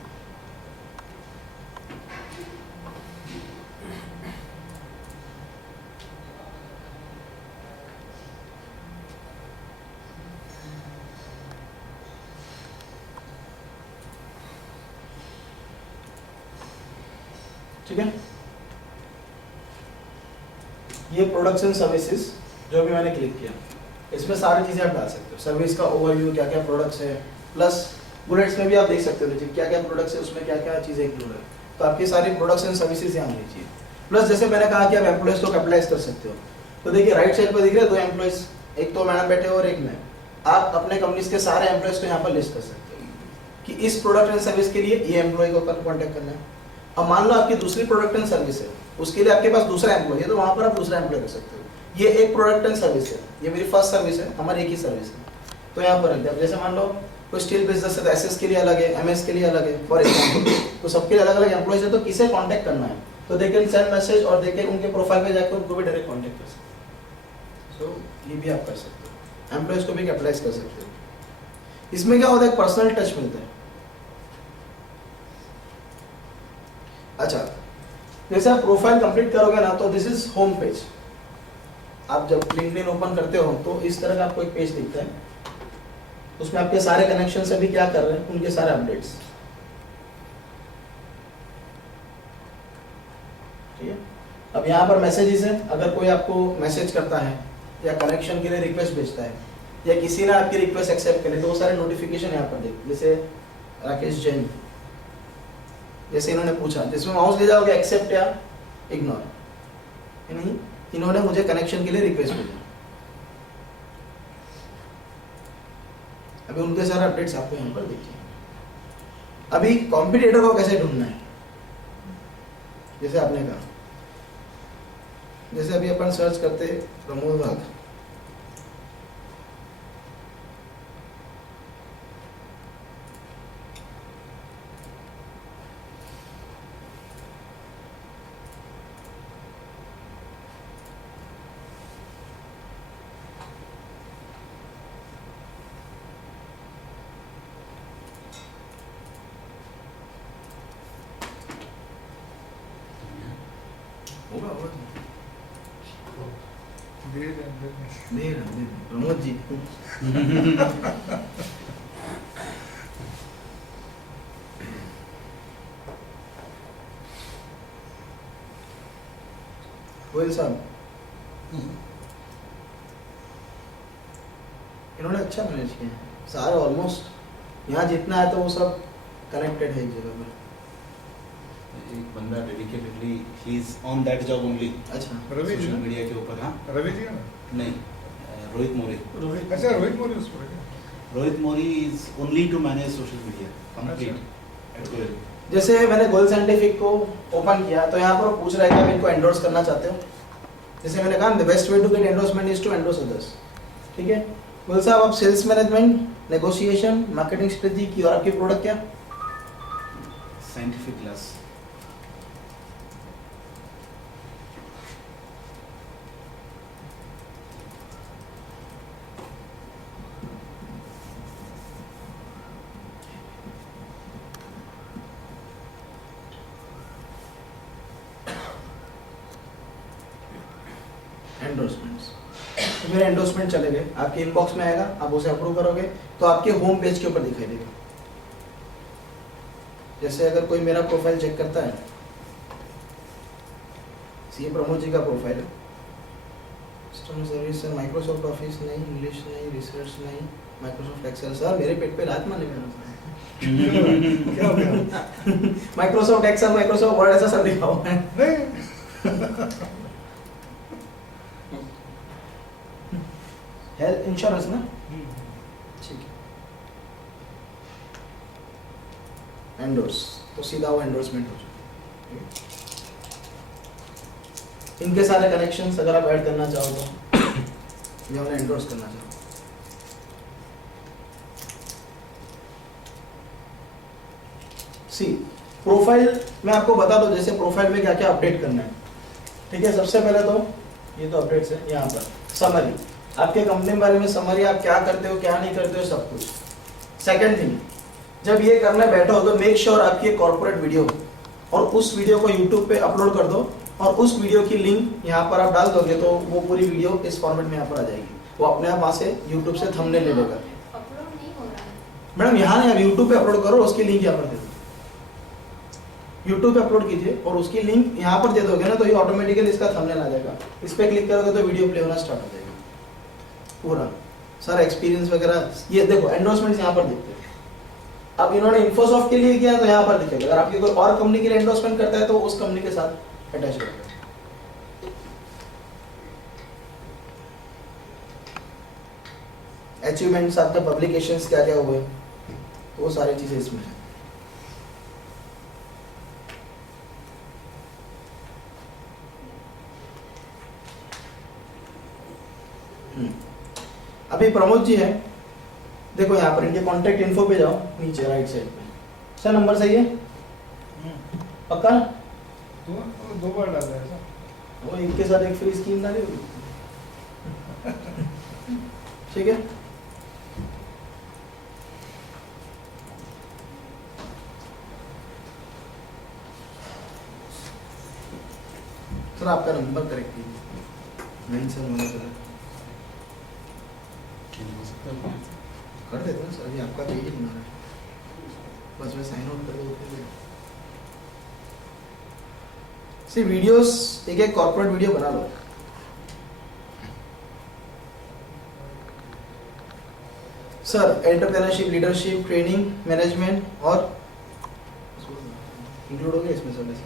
ठीक है, ये प्रोडक्ट्स एंड सर्विसेज जो भी मैंने क्लिक किया, इसमें सारी चीजें आप डाल सकते हो। सर्विस का ओवरव्यू, क्या क्या प्रोडक्ट्स है, प्लस बुलेट्स में भी आप देख सकते हो नीचे क्या क्या प्रोडक्ट्स है, उसमें क्या क्या चीजें इंक्लूड है। तो आपकी सारी प्रोडक्ट्स एंड सर्विसेज यहाँ होनी चाहिए। प्लस जैसे मैंने कहा कि आप एम्प्लॉयज को कैपिटलाइज कर सकते हो, तो देखिए राइट साइड पर दिख रहे हैं 2 एम्प्लॉयज, एक तो मैडम बैठे हो और एक मैं। आप अपने कंपनीज के सारे एम्प्लॉयज को यहाँ पर लिस्ट कर सकते हो कि इस प्रोडक्ट एंड सर्विस के लिए ये एम्प्लॉय को कॉन्टेक्ट करना है। अब मान लो आपकी दूसरी प्रोडक्ट एंड सर्विस है, उसके लिए आपके पास दूसरा एम्प्लॉय है, तो वहां पर आप दूसरा एम्प्लॉय कर सकते हो। ये एक प्रोडक्ट एंड सर्विस है, ये मेरी फर्स्ट सर्विस है, हमारी एक ही सर्विस है, तो यहाँ पर रख दिया। जैसे मान लो कोई स्टील बिजनेस है तो SS के लिए अलग है, MS के लिए अलग है, फॉर एग्जाम्पल, तो सबके लिए अलग अलग एम्प्लॉयज है, तो किसे कॉन्टेक्ट करना है तो दे कैन सेंड मैसेज और दे कैन उनके प्रोफाइल पे जाकर उनको भी डायरेक्ट कॉन्टेक्ट कर सकते हो। सो ये भी आप कर सकते हो, एम्प्लॉयज को भी कैपिटलाइज कर सकते हो। इसमें क्या होता है, पर्सनल टच मिलता है। अच्छा, जैसे आप प्रोफाइल कंप्लीट करोगे ना, तो दिस इज होम पेज। आप जब लिंक्डइन ओपन करते हो तो इस तरह का आपको एक पेज दिखता है, उसमें आपके सारे कनेक्शन अभी क्या कर रहे हैं, उनके सारे अपडेट्स। ठीक है, अब यहाँ पर मैसेजेस है, अगर कोई आपको मैसेज करता है या कनेक्शन के लिए रिक्वेस्ट भेजता है या किसी ने आपकी रिक्वेस्ट एक्सेप्ट करी, तो वो सारे नोटिफिकेशन यहाँ पर देख। जैसे राकेश जैन, जैसे इन्होंने पूछा, जिसमें माउस ले जाओगे एक्सेप्ट या इग्नोर, नहीं, इन्होंने मुझे कनेक्शन के लिए रिक्वेस्ट भेजा। अभी उनके सारे अपडेट्स आपको यहाँ पर देखिए। अभी कॉम्पिटिटर को कैसे ढूंढना है, जैसे आपने कहा, जैसे अभी अपन सर्च करते प्रमोद वाघ, होगा होगा प्रमोद जी गोयल साहब, इन्होंने अच्छा मैनेज किया है सारे, ऑलमोस्ट यहाँ जितना है तो वो सब कनेक्टेड है एक जगह पर। एक बंदा dedicatedly he is on that job only अच्छा रवि जी सोशल ना? मीडिया के ऊपर। हाँ रवि जी है ना? नहीं, रोहित मोरे। रोहित, अच्छा रोहित मोरी उस पर है क्या? Rohit Mori is only to manage social media complete at गोयल। जैसे मैंने गोल साइंटिफिक को ओपन किया तो यहाँ पर वो पूछ रहा है कि आप इनको एंडोर्स करना चाहते हो। जैसे मैंने कहा the best way to get endorsement is to endorse others. ठीक है गोल साहब, आप sales management, negotiation, marketing strategy की और आपकी प्रोडक्ट क्या? Scientific class. एंडोर्समेंट्स। तो मेरे एंडोर्समेंट चले गए, आपके इनबॉक्स में आएगा, आप उसे अप्रूव करोगे तो आपके होम पेज के ऊपर दिखाई देगा। जैसे अगर कोई मेरा प्रोफाइल चेक करता है, ये प्रमोद जी का प्रोफाइल है, customer service sir, Microsoft office नहीं, इंग्लिश नहीं, रिसर्च नहीं, माइक्रोसॉफ्ट एक्सेल। सर मेरे पेट पे लात मारने में क्या हो गया? माइक्रोसॉफ्ट एक्सेल, माइक्रोसॉफ्ट वर्ड ऐसा सब लिखा हुआ है। नहीं हेल्थ इंश्योरेंस ना, ठीक है। एंडोर्स तो सीधा वो एंडोर्समेंट हो जाए। इनके सारे कनेक्शंस अगर आप ऐड करना चाहो तो या उन्हें एंडोर्स करना चाहो। सी प्रोफाइल मैं आपको बता दूं, जैसे प्रोफाइल में क्या क्या अपडेट करना है। ठीक है, सबसे पहले तो ये तो अपडेट्स है, यहाँ पर समरी, आपके कंपनी के बारे में समरी, आप क्या करते हो क्या नहीं करते हो सब कुछ। सेकंड थिंग, जब ये करने बैठो तो मेक श्योर आपकी कॉर्पोरेट वीडियो हो और उस वीडियो को यूट्यूब पे अपलोड कर दो और उस वीडियो की लिंक यहाँ पर आप डाल दोगे तो वो पूरी वीडियो इस फॉर्मेट में यहाँ पर आ जाएगी। वो अपने आप वहाँ से यूट्यूब से थंबनेल ले लेगा। अपलोड नहीं हो रहा है। मैडम यहाँ नहीं, आप यूट्यूब पे अपलोड करो, उसकी लिंक यहाँ पर दे दो। यूट्यूब पे अपलोड कीजिए और उसकी लिंक यहाँ पर दे दोगे ना तो ये ऑटोमेटिकली इसका थंबनेल आ जाएगा। इस पर क्लिक करोगे तो वीडियो प्ले होना स्टार्ट हो जाएगा पूरा सारा एक्सपीरियंस वगैरह। ये देखो एंडोर्समेंट्स यहाँ पर दिखते हैं। अब इन्होंने इन्फोसॉफ्ट के लिए किया तो यहाँ पर दिखेगा। अगर आपकी कोई और कंपनी के लिए एंडोर्समेंट करता है तो उस कंपनी के साथ अटैच करेगा। अचीवमेंट्स, आपका पब्लिकेशंस क्या क्या हुए, वो सारी चीजें इसमें है। अभी प्रमोद जी है, देखो यहाँ पर इनके कॉन्टैक्ट इन्फो पे जाओ, नीचे राइट साइड पे सर नंबर सही है पक्का? दो बार डाला है ऐसा। वो एक के साथ एक फ्री स्कीम डाली होगी। ठीक है, सर आपका नंबर करेक्ट कीजिए। 97 कर देते हैं सर, अभी आपका पेज ही बना रहा है, बस मैं साइन आउट कर दूँ। सी वीडियोस एक एक कॉर्पोरेट वीडियो बना लो। Sir entrepreneurship, leadership, training, management और इंक्लूड हो गया इसमें सब ऐसे।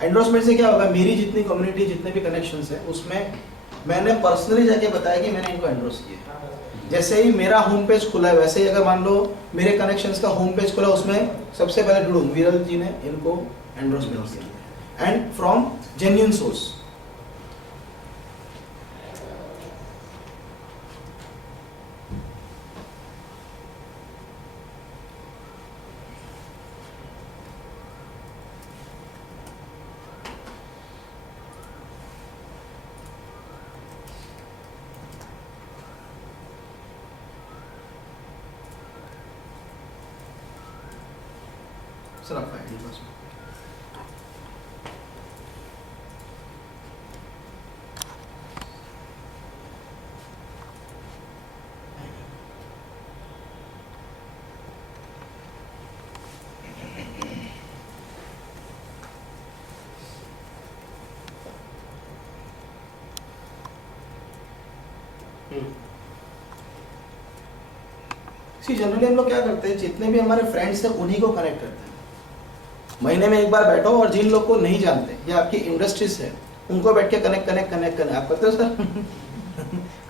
एंडोर्समेंट से क्या होगा, मेरी जितनी कम्युनिटी, जितने भी कनेक्शंस है उसमें मैंने पर्सनली जाके बताया कि मैंने इनको एंडोर्स किया। जैसे ही मेरा होम पेज खुला है वैसे ही अगर मान लो मेरे कनेक्शंस का होम पेज खुला, उसमें सबसे पहले जुड़ूं विरल जी ने इनको एंडोर्समेंट किया and from genuine source. Sir आपका आईडी पासवर्ड सी जनरली हम लोग क्या करते हैं, जितने भी हमारे फ्रेंड्स हैं उन्हीं को कनेक्ट करते हैं। महीने में एक बार बैठो और जिन लोग को नहीं जानते या आपकी इंडस्ट्रीज है उनको बैठ के कनेक्ट आप करते हो सर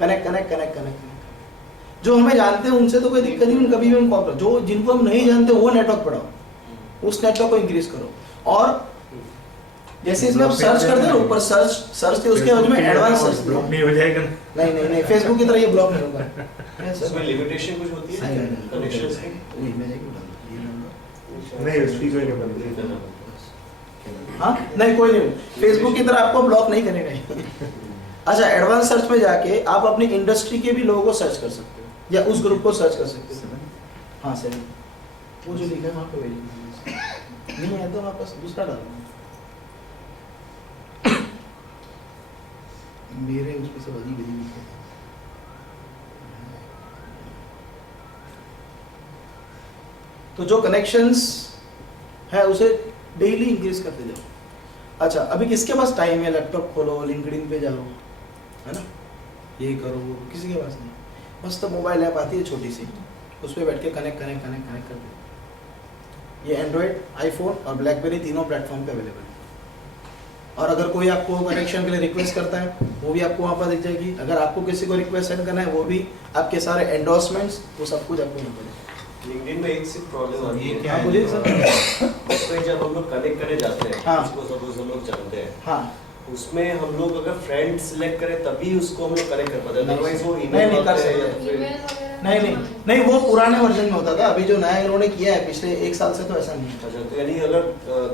कनेक्ट जो हमें जानते हैं उनसे तो कोई दिक्कत नहीं, कभी भी उनको जो जिनको हम नहीं जानते वो नेटवर्क बढ़ाओ, उस नेटवर्क को इंक्रीज करो। और जैसे इसमें आप सर्च करते हो ऊपर सर्च के उसके बाद में एडवांस सर्च ब्लॉक नहीं हो जाएगा ना? नहीं फेसबुक की तरह ये ब्लॉक नहीं होगा। इसमें लिमिटेशन कुछ होती है कनेक्शंस की? नहीं उसकी कोई नहीं। हाँ नहीं कोई नहीं, फेसबुक की तरह आपको ब्लॉक नहीं करेगा ये। अच्छा एडवांस सर्च में जाके आप अपनी इंडस्ट्री के भी लोगों को सर्च कर सकते हो या उस ग्रुप को सर्च कर सकते हो। हाँ सर वो जो लिखा है वहाँ पे भेजिए, नहीं है तो वापस दूसरा डालो। मेरे उसमें सब अजीब अजीब लिखे हैं। तो जो कनेक्शंस है उसे डेली इंक्रीज करते जाओ। अच्छा अभी किसके पास टाइम है, लैपटॉप खोलो लिंक्डइन पे जाओ, है ना, ये करो वो, किसी के पास नहीं। बस तो मोबाइल ऐप आती है छोटी सी, उस पर बैठ के कनेक्ट कर दो। ये एंड्रॉयड, आईफोन और ब्लैकबेरी तीनों प्लेटफॉर्म पे अवेलेबल है। और अगर कोई आपको कनेक्शन के लिए रिक्वेस्ट करता है वो भी आपको वहाँ पर दिख जाएगी। अगर आपको किसी को रिक्वेस्ट सेंड करना है वो भी, आपके सारे एंडोर्समेंट्स वो सब कुछ आपको मिल जाएगा। लिंक्डइन में एक सिर्फ प्रॉब्लम आती है। क्या बोलिए सर? उसमें जब हम लोग कनेक्ट करने जाते हैं, हाँ। उसको सपोज हम लोग जानते हैं, हाँ उसमें हम लोग अगर फ्रेंड सिलेक्ट करें तभी उसको हम लोग कनेक्ट कर पाते हैं, नहीं, अदरवाइज वो नहीं, ईमेल नहीं कर करते हैं या सकते। फिर ईमेल वगैरह नहीं वो पुराने वर्जन में होता था, अभी जो नया इन्होंने किया है पिछले 1 साल से तो ऐसा नहीं है। अच्छा तो यानी अगर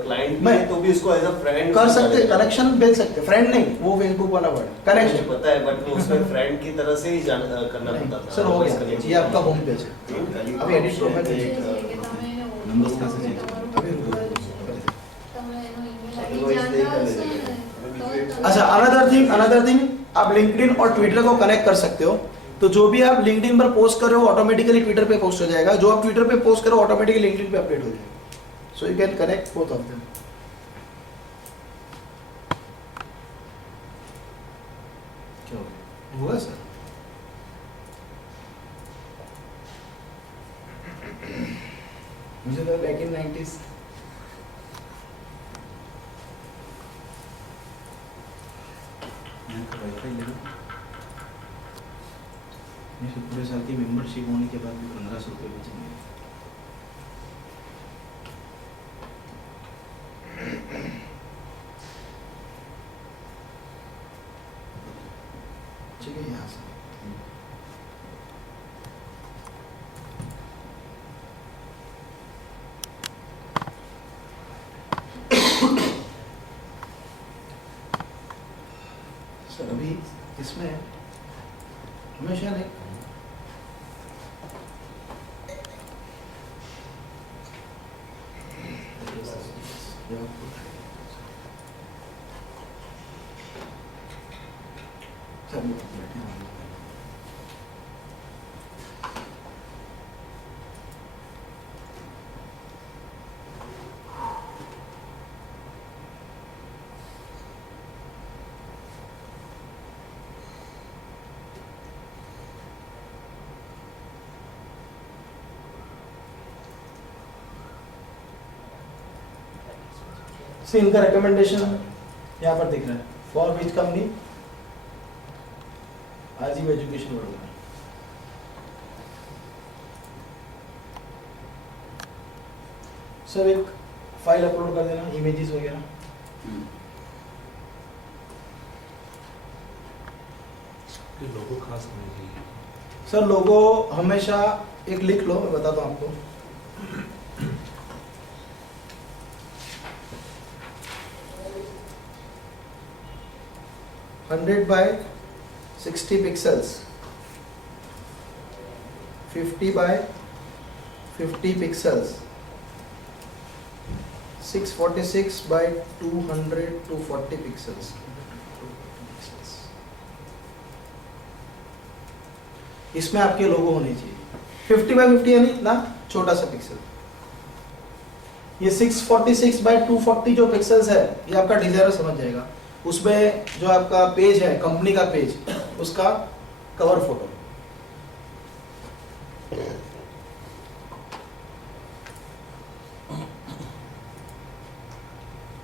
क्लाइंट मैं- में तो भी उसको एज अ फ्रेंड कर सकते, कनेक्शन भेज सकते, फ्रेंड नहीं, वो फेसबुक वाला वर्ड मुझे कनेक्शन। पता है बट वो उसमें फ्रेंड की तरह से ही करना पड़ता था। सर हो Otherwise गया, connect ये आपका होम पेज है, अभी एडिट करो मैं છે भेज કે તમે નંબર પાસે છે. अभी रुको। તમે એનો ઈમેલ Otherwise આઈડી they જાણતા can- હશો ને તો अच्छा अनदर थिंग आप लिंक्डइन और ट्विटर को कनेक्ट कर सकते हो। तो जो भी आप लिंक्डइन पर पोस्ट करो ऑटोमेटिकली ट्विटर पे पोस्ट हो जाएगा, जो आप ट्विटर पे पोस्ट करो ऑटोमेटिकली लिंक्डइन पे अपडेट हो जाएगा। So you can connect both of them. क्या हुआ सर? मुझे तो बैक इन 90s पूरे साल की मेंबरशिप होने के बाद भी 1500 रुपये बचेंगे। ठीक है यहाँ से सर अभी इसमें हमेशा नहीं सब लोग बैठे हैं। से इनका रिकमेंडेशन यहाँ पर दिख रहा है, for which company, Rajiv education Vadodara. Sir एक फाइल अपलोड कर देना, इमेजेस वगैरह। लोगो खास होने चाहिए। सर लोगो हमेशा एक लिख लो, मैं बताता हूँ आपको। Hundred by 60 pixels, 50 by 50 pixels, 646 by 240 pixels. इसमें आपके लोगो होने चाहिए 50 बाय 50 यानी ना छोटा सा पिक्सल। ये 646 बाय 240 जो पिक्सल्स है ये आपका डिजाइनर समझ जाएगा। उसमें जो आपका पेज है कंपनी का पेज, उसका कवर फोटो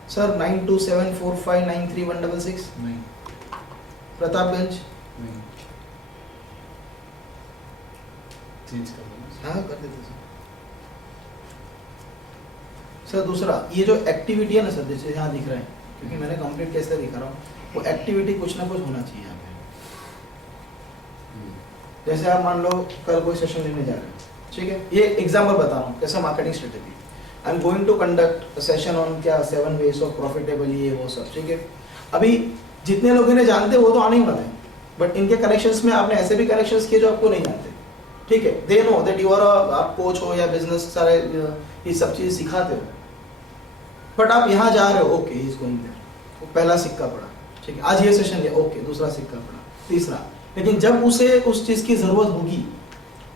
सर 9274593166 नहीं प्रतापगंज। नहीं चेंज कर दो। हाँ कर देते सर। सर दूसरा ये जो एक्टिविटी है ना सर, जैसे यहाँ दिख रहा है, क्योंकि मैंने कंप्लीट कैसे दिखा रहा हूँ, वो एक्टिविटी कुछ ना कुछ होना चाहिए यहाँ पे। जैसे आप मान लो कल कोई सेशन लेने जा रहे हैं, ठीक है, ये एग्जाम्पल बता रहा हूँ कैसा marketing strategy. I am going to conduct session on क्या 7 ways ऑफ प्रॉफिटेबल, ये वो सब, ठीक है। अभी जितने लोग इन्हें जानते हैं वो तो आने ही वाले हैं, बट इनके कनेक्शंस में आपने ऐसे भी कनेक्शंस किए जो आपको नहीं जानते, ठीक है। They know that you are आप कोच हो या बिजनेस सारे ये सब चीज़ सिखाते हो, बट आप यहाँ जा रहे हो, okay he is going there, वो पहला सिक्का पड़ा, ठीक है, आज ये सेशन लिया, ओके दूसरा सिक्का पड़ा, तीसरा। लेकिन जब उसे उस चीज़ की ज़रूरत होगी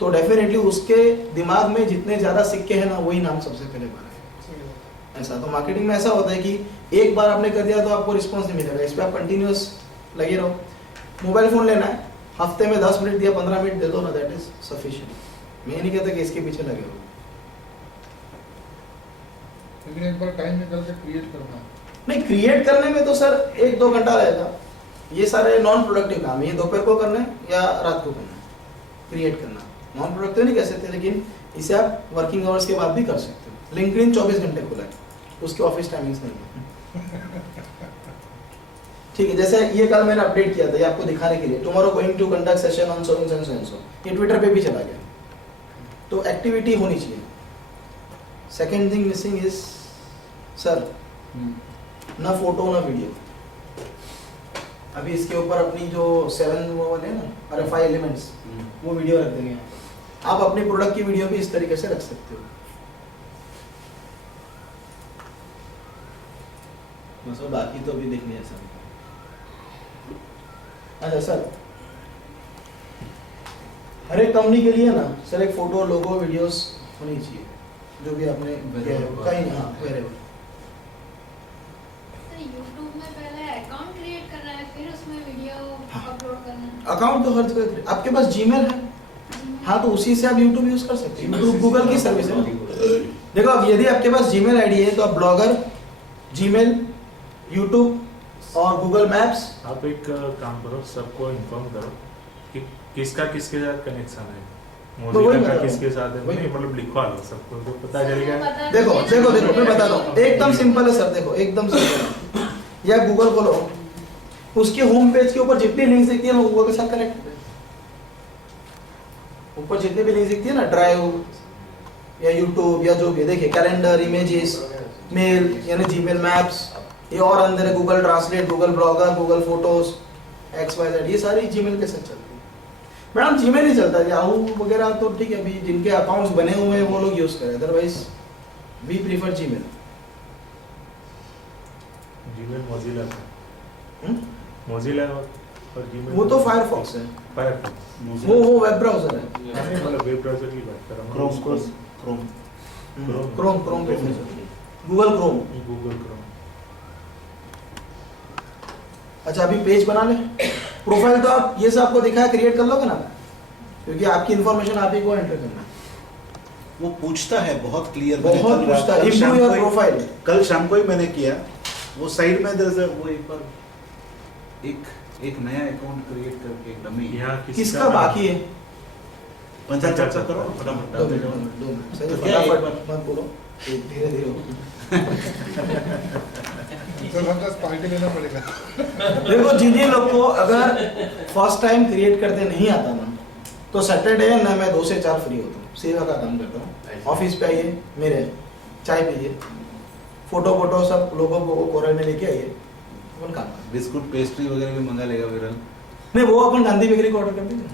तो डेफिनेटली उसके दिमाग में जितने ज़्यादा सिक्के हैं ना, वही नाम सबसे पहले बना। ऐसा तो मार्केटिंग में ऐसा होता है कि एक बार आपने कर दिया तो आपको रिस्पॉन्स नहीं मिलेगा, इस पर आप कंटिन्यूस लगे रहो। मोबाइल फ़ोन लेना है, हफ्ते में 10 मिनट दिया, 15 मिनट दे दो ना, दैट इज सफिशिएंट। मैं नहीं कहता कि इसके पीछे लगे रहो, लेकिन एक बार टाइम निकाल के क्रिएट करना है। नहीं क्रिएट करने में तो सर 1-2 घंटा रहेगा। ये सारे नॉन प्रोडक्टिव काम है, ये दोपहर को करना है या रात को करना है, क्रिएट करना। नॉन प्रोडक्टिव नहीं कह सकते, लेकिन इसे आप वर्किंग आवर्स के बाद भी कर सकते हो। लिंक्डइन 24 घंटे खुला है, उसके ऑफिस टाइमिंग्स नहीं है, ठीक है। जैसे ये कल मैंने अपडेट किया था ये आपको दिखाने के लिए, tomorrow going to conduct session on so and so and so, ये ट्विटर पे भी चला गया। तो एक्टिविटी होनी चाहिए। Second thing missing is sir ना फोटो ना वीडियो। अभी इसके ऊपर अपनी जो 7 वो वाले हैं ना RFI एलिमेंट्स, वो वीडियो रख देंगे। आप अपनी प्रोडक्ट की वीडियो भी इस तरीके से रख सकते हो। बस बाकी तो अभी देखने जैसा। अच्छा सर, हर एक कंपनी के लिए ना सर एक फोटो, लोगो, वीडियोस होनी चाहिए, जो भी आपने कहीं, हाँ वेरेबल। YouTube में पहले अकाउंट क्रिएट करना है, फिर उसमें वीडियो अपलोड करना है। अकाउंट तो हर जगह, आपके पास जीमेल है, हाँ तो उसी से आप YouTube यूज कर सकते हैं। YouTube गूगल की सर्विस है। देखो अब यदि आपके पास जीमेल आईडी है तो आप ब्लॉगर, जीमेल, YouTube और गूगल मैप्स। आप एक काम करो, सबको इन्फॉर्म करो कि किसका किसके साथ कनेक्शन है, तो वही मोजिला बता का रहा किसके साथ है, वही। नहीं मतलब लिखवा लो, सबको तो पता चलेगा। देखो देखो देखो मैं बताता हूँ, एकदम सिंपल है सर। देखो एकदम सिंपल है, या गूगल खोलो, उसके होम पेज के ऊपर जितनी लिंक्स दिखती है वो गूगल के साथ कनेक्ट है। ऊपर जितनी भी लिंक्स दिखती है ना, ड्राइव या यूट्यूब या जो भी, देखिए कैलेंडर, इमेजेस, मेल यानी जीमेल, मैप्स, ये और अंदर है Google translate, Google blogger, Google photos, XYZ, ये सारी जीमेल के साथ चलती है। मैडम जीमेल ही चलता है, याहू वगैरह तो ठीक है, अभी जिनके अकाउंट्स बने हुए हैं वो लोग यूज करें, otherwise we prefer Gmail. Gmail Mozilla का, मोजिला और जीमेल वो तो फायरफॉक्स है, फायरफॉक्स, वो वेब ब्राउजर है। मतलब वेब ब्राउजर की बात कर रहा हूँ। Chrome prefer, Google Chrome. Google Chrome. अच्छा अभी पेज बना ले, प्रोफाइल तो आप ये सब आपको दिखाया क्रिएट कर लोगे ना, क्योंकि आपकी इंफॉर्मेशन आप ही को एंटर करना है। वो पूछता है बहुत क्लियर, बहुत पूछता है, इम्प्रूव योर प्रोफाइल। कल शाम को ही मैंने किया, वो साइड में दर वो एक बार एक नया अकाउंट क्रिएट करके एक डमी यहाँ किसका बाकी है, 50 करो फटाफट डाल दो। सही तो क्या है, एक फटाफट मत बोलो, धीरे धीरे। सर हमको पार्टी लेना पड़ेगा। देखो जिन लोग को अगर फर्स्ट टाइम क्रिएट करते नहीं आता ना, तो सैटरडे ना मैं 2 से 4 फ्री होता हूँ, सेवा का काम करता हूँ। ऑफिस पे आइए, मेरे चाय पीजिए, फोटो सब लोगों को कोरल में लेके आइए, अपन काम करें। बिस्कुट पेस्ट्री वगैरह भी मंगा लेगा विरल। नहीं वो अपन गांधी बेकरी को ऑर्डर कर दीजिए।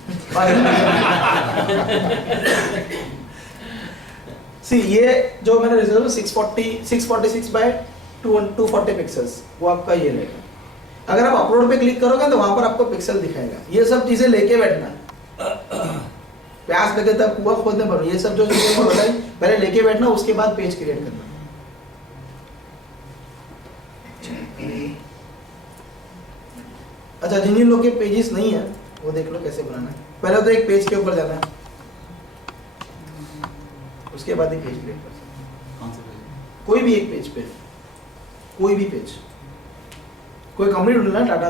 सी ये जो मैंने रिजल्ट 646 बाय 240 पिक्सल्स, वो आपका ये रहेगा। अगर आप अपलोड पे क्लिक करोगे तो वहां पर आपको पिक्सल दिखाएगा। ये सब चीजें लेके बैठना, प्यास लगे तब कुआं खोदने पर, ये सब जो चीजें बताई पहले लेके बैठना, उसके बाद पेज क्रिएट करना। अच्छा जिन लोग के पेजेस नहीं है वो देख लो कैसे बनाना है। पहले तो एक पेज के ऊपर जाना है, उसके बाद ही पेज क्रिएट कर सकते हैं। कौन सा पेज? कोई भी एक पेज पे कोई भी पेज, कोई कंपनी ढूंढना है, टाटा,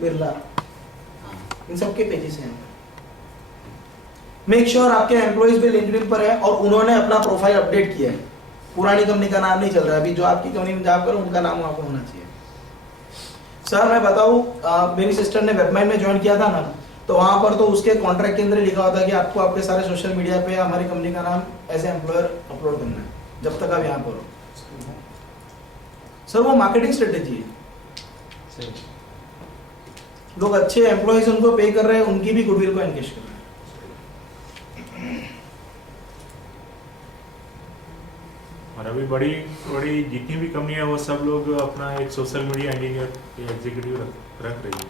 बिरला, इन सब के पेजेस हैं। मेक श्योर आपके एम्प्लॉइज भी लिंक्डइन पर है और उन्होंने अपना प्रोफाइल अपडेट किया है, पुरानी कंपनी का नाम नहीं चल रहा है। अभी जो आपकी कंपनी में जॉब करो उनका नाम वहाँ पर होना चाहिए। सर मैं बताऊँ, मेरी सिस्टर ने वेबमाइन में ज्वाइन किया था ना, तो वहाँ पर तो उसके कॉन्ट्रैक्ट के अंदर लिखा होता है कि आपको आपके सारे सोशल मीडिया पे हमारी कंपनी का नाम एज ए एम्प्लॉयर अपलोड करना है जब तक आप यहाँ पर हो। सर वो मार्केटिंग स्ट्रेटेजी है। लोग अच्छे एम्प्लॉइज उनको पे कर रहे हैं, उनकी भी गुडविल को एनकेश कर रहे हैं। और अभी बड़ी बड़ी जितनी भी कंपनी है वो सब लोग अपना एक सोशल मीडिया इंजीनियर एग्जीक्यूटिव रख रही है।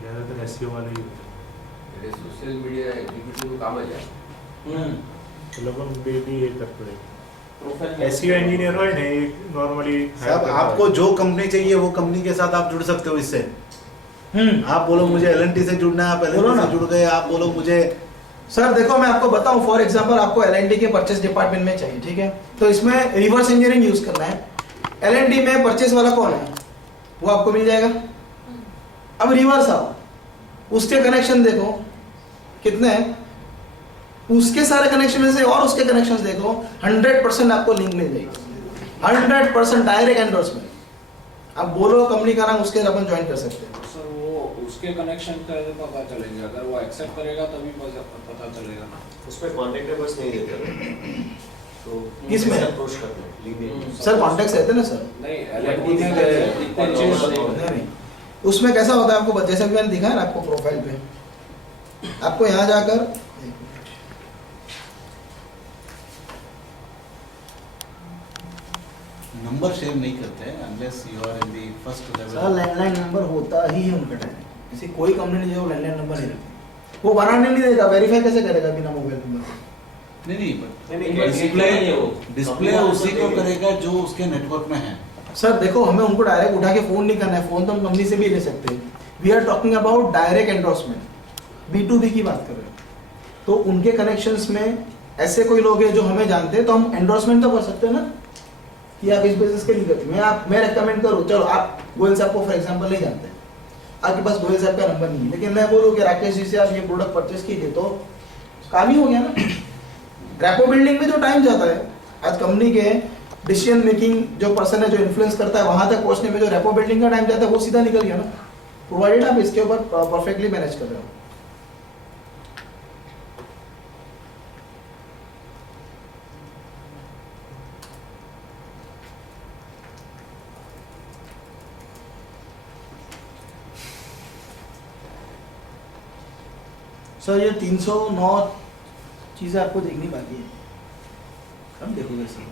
ज़्यादातर एसईओ वाले ही होते हैं। सोशल मीडिया एग्जीक्यूटिव काम है तो लोगों भी ये कर पड़े। एसईओ इंजीनियर हो ना, एक नॉर्मली साहब आपको जो कंपनी चाहिए वो कंपनी के साथ आप जुड़ सकते हो इससे। आप बोलो मुझे एलएनटी से जुड़ना है, आप एलएनटी से जुड़ गए। आप बोलो मुझे, सर देखो मैं आपको बताऊं, फॉर एग्जांपल आपको एलएनटी के परचेस डिपार्टमेंट में चाहिए, ठीक है, तो इसमें रिवर्स इंजीनियरिंग यूज करना है। एलएनटी में परचेस वाला कौन है, वो आपको मिल जाएगा। अब रिवर्स आओ, उसके कनेक्शन देखो कितने हैं, उसके सारे कनेक्शन में से और उसके कनेक्शंस देखो, 100% आपको लिंक मिल जाएगी, 100% डायरेक्ट एंडोर्समेंट। आप बोलो कंपनी का नाम, उसके अपन ज्वाइन कर सकते हैं। सर वो उसके कनेक्शन का पता चलेगा, अगर वो एक्सेप्ट करेगा तभी पता चलेगा ना। उसमें कॉन्टेक्ट नंबर्स नहीं देते तो किसमें अप्रोच करते हैं? सर कॉन्टेक्ट रहते ना सर, नहीं एलएनटी में इतने चीज नहीं, उसमें कैसा होता है आपको, जैसे मैंने दिखा है ना आपको प्रोफाइल पे, आपको यहाँ जाकर नंबर शेयर नहीं करते हैं unless you are in the first sir level. Landline number होता ही है उनका टाइम, किसी कोई कंपनी नहीं जो लैंडलाइन नंबर नहीं रखती, वो बनाने नहीं देगा, वेरीफाई कैसे करेगा बिना मोबाइल नंबर। नहीं, डिस्प्ले उसी को करेगा जो उसके नेटवर्क में है। सर देखो हमें उनको डायरेक्ट उठा के फोन नहीं करना है, फोन तो हम कंपनी से भी ले सकते हैं। We are talking about direct endorsement, B2B की बात कर रहे हैं। तो उनके कनेक्शंस में ऐसे कोई लोग हैं जो हमें जानते हैं, तो हम एंडोर्समेंट तो कर सकते हैं ना कि आप इस बिजनेस के लिए करते, मैं रेकमेंड करूँ, चलो आप गोयल साहब को फॉर एग्जांपल नहीं जानते, आपके पास गोयल साहब का नंबर नहीं है, लेकिन मैं बोलूँ कि राकेश जी से आप ये प्रोडक्ट परचेस कीजिए, तो काम ही हो गया ना। रैपो बिल्डिंग में जो टाइम जाता है, आज कंपनी के डिसीजन मेकिंग जो पर्सन है जो इन्फ्लुएंस करता है वहां तक पहुंचने में जो रैपो बिल्डिंग का टाइम जाता है वो सीधा निकल गया ना, प्रोवाइडेड आप इसके ऊपर परफेक्टली मैनेज कर रहे हो। सर ये 309 चीजें आपको देखनी बाकी है, हम देखोगे सर।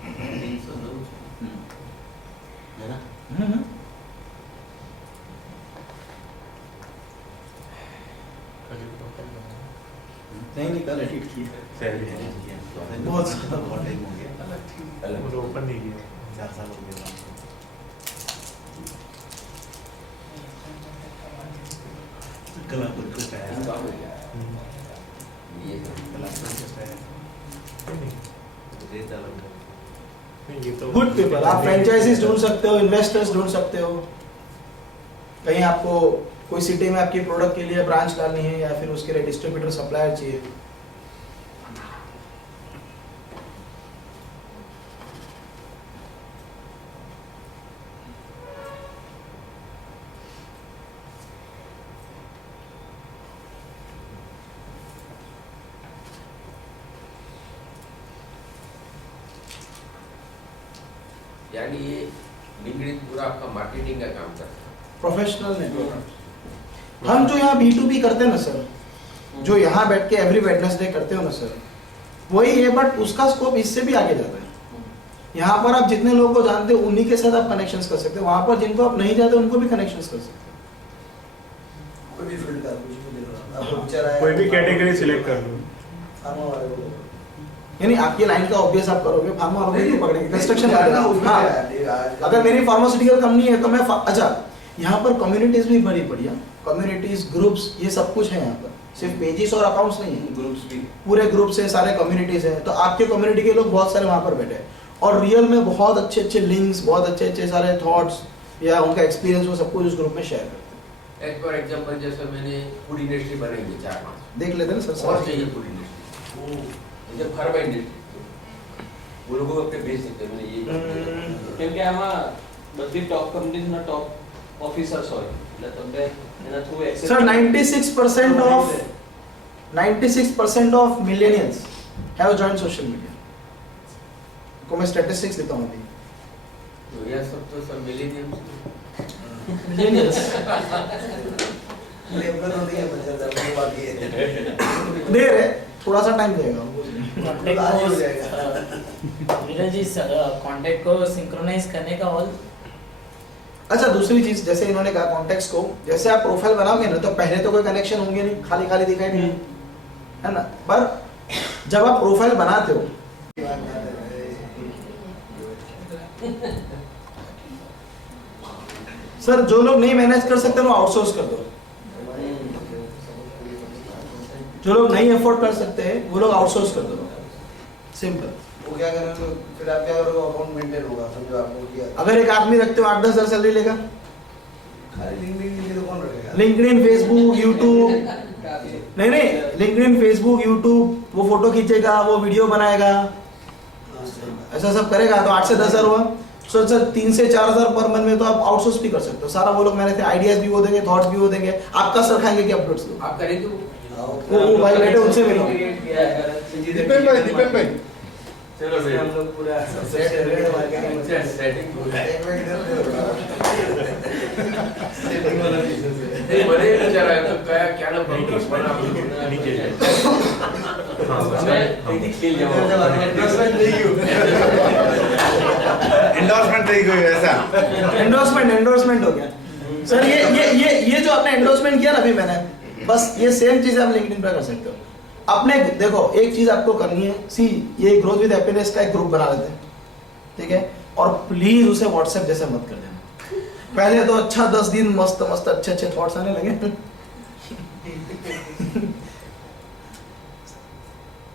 मेरा नहीं कल एडिट किया, बहुत टाइम हो गया, ओपन नहीं किया, 4 साल हो गए। कला कुछ है गुड पीपल, आप फ्रेंचाइजीज ढूंढ सकते हो, इन्वेस्टर्स ढूंढ सकते हो, कहीं आपको कोई सिटी में आपकी प्रोडक्ट के लिए ब्रांच डालनी है या फिर उसके लिए डिस्ट्रीब्यूटर सप्लायर चाहिए। यानी ये लिंक्डइन पूरा आपका मार्केटिंग का काम करता है, प्रोफेशनल नेटवर्क। हम जो यहाँ B2B करते हैं ना सर, जो यहाँ बैठ के एवरी वेडनेसडे करते हो ना सर, वही है, बट उसका स्कोप इससे भी आगे जाता है। यहाँ पर आप जितने लोगों को जानते हो उन्हीं के साथ आप कनेक्शंस कर सकते हो, वहाँ पर जिनको आप नहीं जानते उनको भी कनेक्शंस कर सकते हो। कोई भी फील्ड का आपको बेचारा है, कोई भी कैटेगरी सिलेक्ट कर लो, फार्मा वाले को, यानी आपकी लाइन का ऑब्वियस आप करोगे, फार्मा वाले को पकड़ेंगे, कंस्ट्रक्शन वाले। हाँ, अगर मेरी फार्मास्यूटिकल कंपनी है तो मैं अच्छा, यहाँ पर कम्युनिटीज भी बड़ी बढ़िया, कम्युनिटीज ग्रुप्स ये सब कुछ है यहाँ पर, सिर्फ पेजेस और अकाउंट्स नहीं है, ग्रुप्स भी पूरे ग्रुप से सारे कम्युनिटीज हैं, तो आपके कम्युनिटी के लोग बहुत सारे वहाँ पर बैठे हैं और रियल में बहुत अच्छे अच्छे लिंक्स, बहुत अच्छे अच्छे सारे थॉट्स या उनका एक्सपीरियंस वो सब कुछ उस ग्रुप में शेयर करते हैं। एक फॉर एग्जांपल जैसे मैंने फूड इंडस्ट्री बनाई है 4-5 देख लेते हैं ना सर और सर चाहिए फूड इंडस्ट्री मुझे फार्मा इंडस्ट्री वो लोगों को अपने भेज सकते हैं मैंने ये કેમ કે આમાં બધી ટોપ કંપનીઝના ટોપ ઓફિસર્સ હોય એટલે તમને એના through access sir 96% of millennials have joined social media. को मैं स्टैटिस्टिक्स देता हूँ अभी। तो यह सब तो सब मिलेनियम मिलेनियल्स लेबर तो नहीं है बच्चा जब बात ये है देर है, थोड़ा सा टाइम देगा। आज हो जाएगा नीरज जी कॉन्टेक्ट को सिंक्रोनाइज करने का ऑल। अच्छा दूसरी चीज जैसे इन्होंने कहा कॉन्टेक्स्ट को, जैसे आप प्रोफाइल बनाओगे ना तो पहले तो कोई कनेक्शन होंगे नहीं, खाली खाली दिखाई नहीं है ना, पर जब आप प्रोफाइल बनाते हो सर जो लोग नहीं मैनेज कर सकते वो आउटसोर्स कर दो, जो लोग नहीं अफोर्ड कर सकते हैं वो लोग आउटसोर्स कर दो, सिंपल। वो क्या करेंगे फिर आप क्या करोगे अकाउंट मेंटेन होगा समझो आपको किया अगर एक आदमी रखते हो 8-10 हज़ार सैलरी लेगा, खाली लिंक्डइन के लिए तो कौन रखेगा लिंक्डइन फेसबुक यूट्यूब नहीं लिंक्डइन फेसबुक यूट्यूब वो फोटो खींचेगा, वो वीडियो बनाएगा, ऐसा सब करेगा तो 8 से 10 हज़ार हुआ। सो सर 3 से 4 हज़ार पर मंथ में तो आप आउटसोर्स भी कर सकते हो सारा, वो लोग मैंने आइडियाज भी वो देंगे, थॉट्स भी वो देंगे, आपका सर खाएंगे कि अपलोड्स दो। आप करेंगे वो भाई बैठे उनसे मिलो। दीपेन भाई चलो फिर हम लोग पूरा सेट है मार्केटिंग सेटिंग पूरा एक मिनट सेटिंग वाला बिजनेस है नहीं बड़े विचार है तो क्या ना बंकर्स बना नीचे हाँ मैं खेल जाऊँ एंडोर्समेंट नहीं हो एंडोर्समेंट नहीं कोई ऐसा एंडोर्समेंट हो गया सर। ये जो आपने एंडोर्समेंट किया ना अभी मैंने, बस ये सेम चीज आप लिंक्डइन पे कर सकते हो। अपने देखो एक चीज आपको करनी है, सी ये ग्रोथ विद हैप्पीनेस का एक ग्रुप बना लेते हैं, ठीक है, और प्लीज उसे व्हाट्सएप जैसे मत कर देना। पहले तो अच्छा 10 दिन मस्त मस्त अच्छे अच्छे थॉट्स आने लगे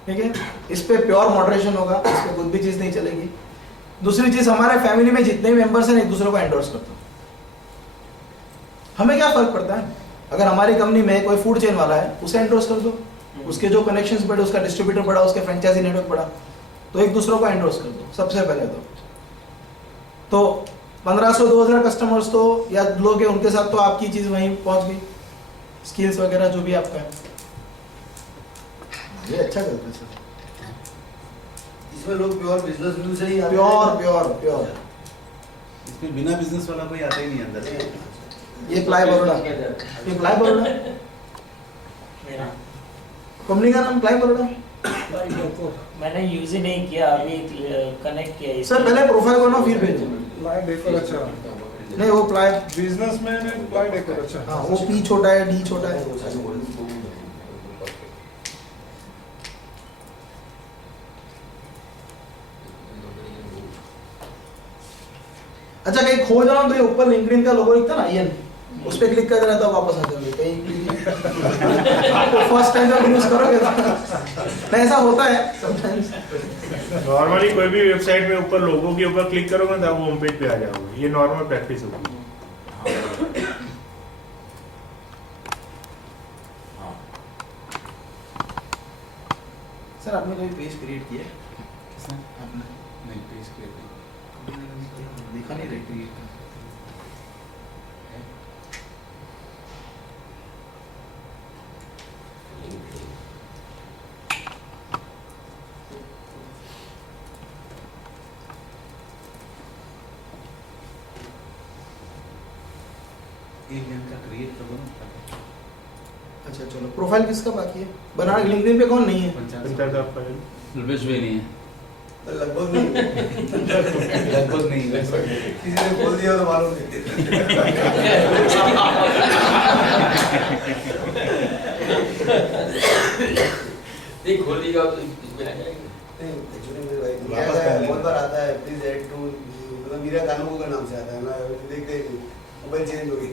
ठीक है, इस पे प्योर मॉडरेशन होगा, इस पे कुछ भी चीज नहीं चलेगी। दूसरी चीज हमारे फैमिली में जितने भी मेंबर्स हैं एक दूसरे को एंडोर्स करते हो, हमें क्या फर्क पड़ता है, अगर हमारी कंपनी में कोई फूड चेन वाला है उसे एंडोर्स कर दो, उसके जो कनेक्शंस बढ़े, उसका डिस्ट्रीब्यूटर बढ़ा, उसके फ्रेंचाइजी नेटवर्क बढ़ा, तो एक दूसरे को एंडोर्स कर दो सबसे पहले तो 1500-2000 कस्टमर्स तो या लोग हैं उनके साथ तो आपकी चीज वहीं पहुंच गई, स्किल्स वगैरह जो भी आपका है, ये अच्छा करते हैं सर। इसमें लोग प्योर बिजनेस व्यू से ही आते प्योर इसमें बिना बिजनेस वाला कोई आता ही नहीं अंदर। ये प्लाई बरोडा, मेरा कंपनी का नाम प्लाई बरोडा। मैंने यूज ही नहीं किया, अभी कनेक्ट किया इससे। सर पहले प्रोफाइल बनाओ फिर भेजो। प्लाई डेकोर अच्छा नहीं वो प्लाई बिजनेस में प्लाई डेकोर अच्छा हाँ वो पी छोटा है डी छोटा है। अच्छा कहीं खो जाओ तो ये ऊपर लिंक्डइन का लोगो दिखता ना आईएन, उस पे क्लिक कर देना तो वापस आ जाओगे। कहीं आपको फर्स्ट टाइम जब यूज करोगे तो ऐसा होता है समटाइम्स। नॉर्मली कोई भी वेबसाइट में ऊपर लोगों के ऊपर क्लिक करोगे ना वो होम पेज पे आ जाओगे, ये नॉर्मल प्रैक्टिस होगी। सर आपने कोई पेज क्रिएट किया है? आपने नहीं पेज क्रिएट देखा नहीं क्रिएट का क्रिएट कर दो ना। अच्छा चलो प्रोफाइल किसका बाकी है बना? लिंक्डइन पे कौन नहीं है? पंचायत आपका है? रुपेश भी नहीं है, लगभग नहीं लगभग नहीं है। किसी ने बोल दिया तो मालूम नहीं नहीं खोल दिया तो इसमें आ जाएगा। एक्चुअली मेरे भाई क्या है बहुत बार आता है प्लीज ऐड टू, मतलब मीरा कानून का नाम से आता है ना, देखते ही मोबाइल चेंज हो गई।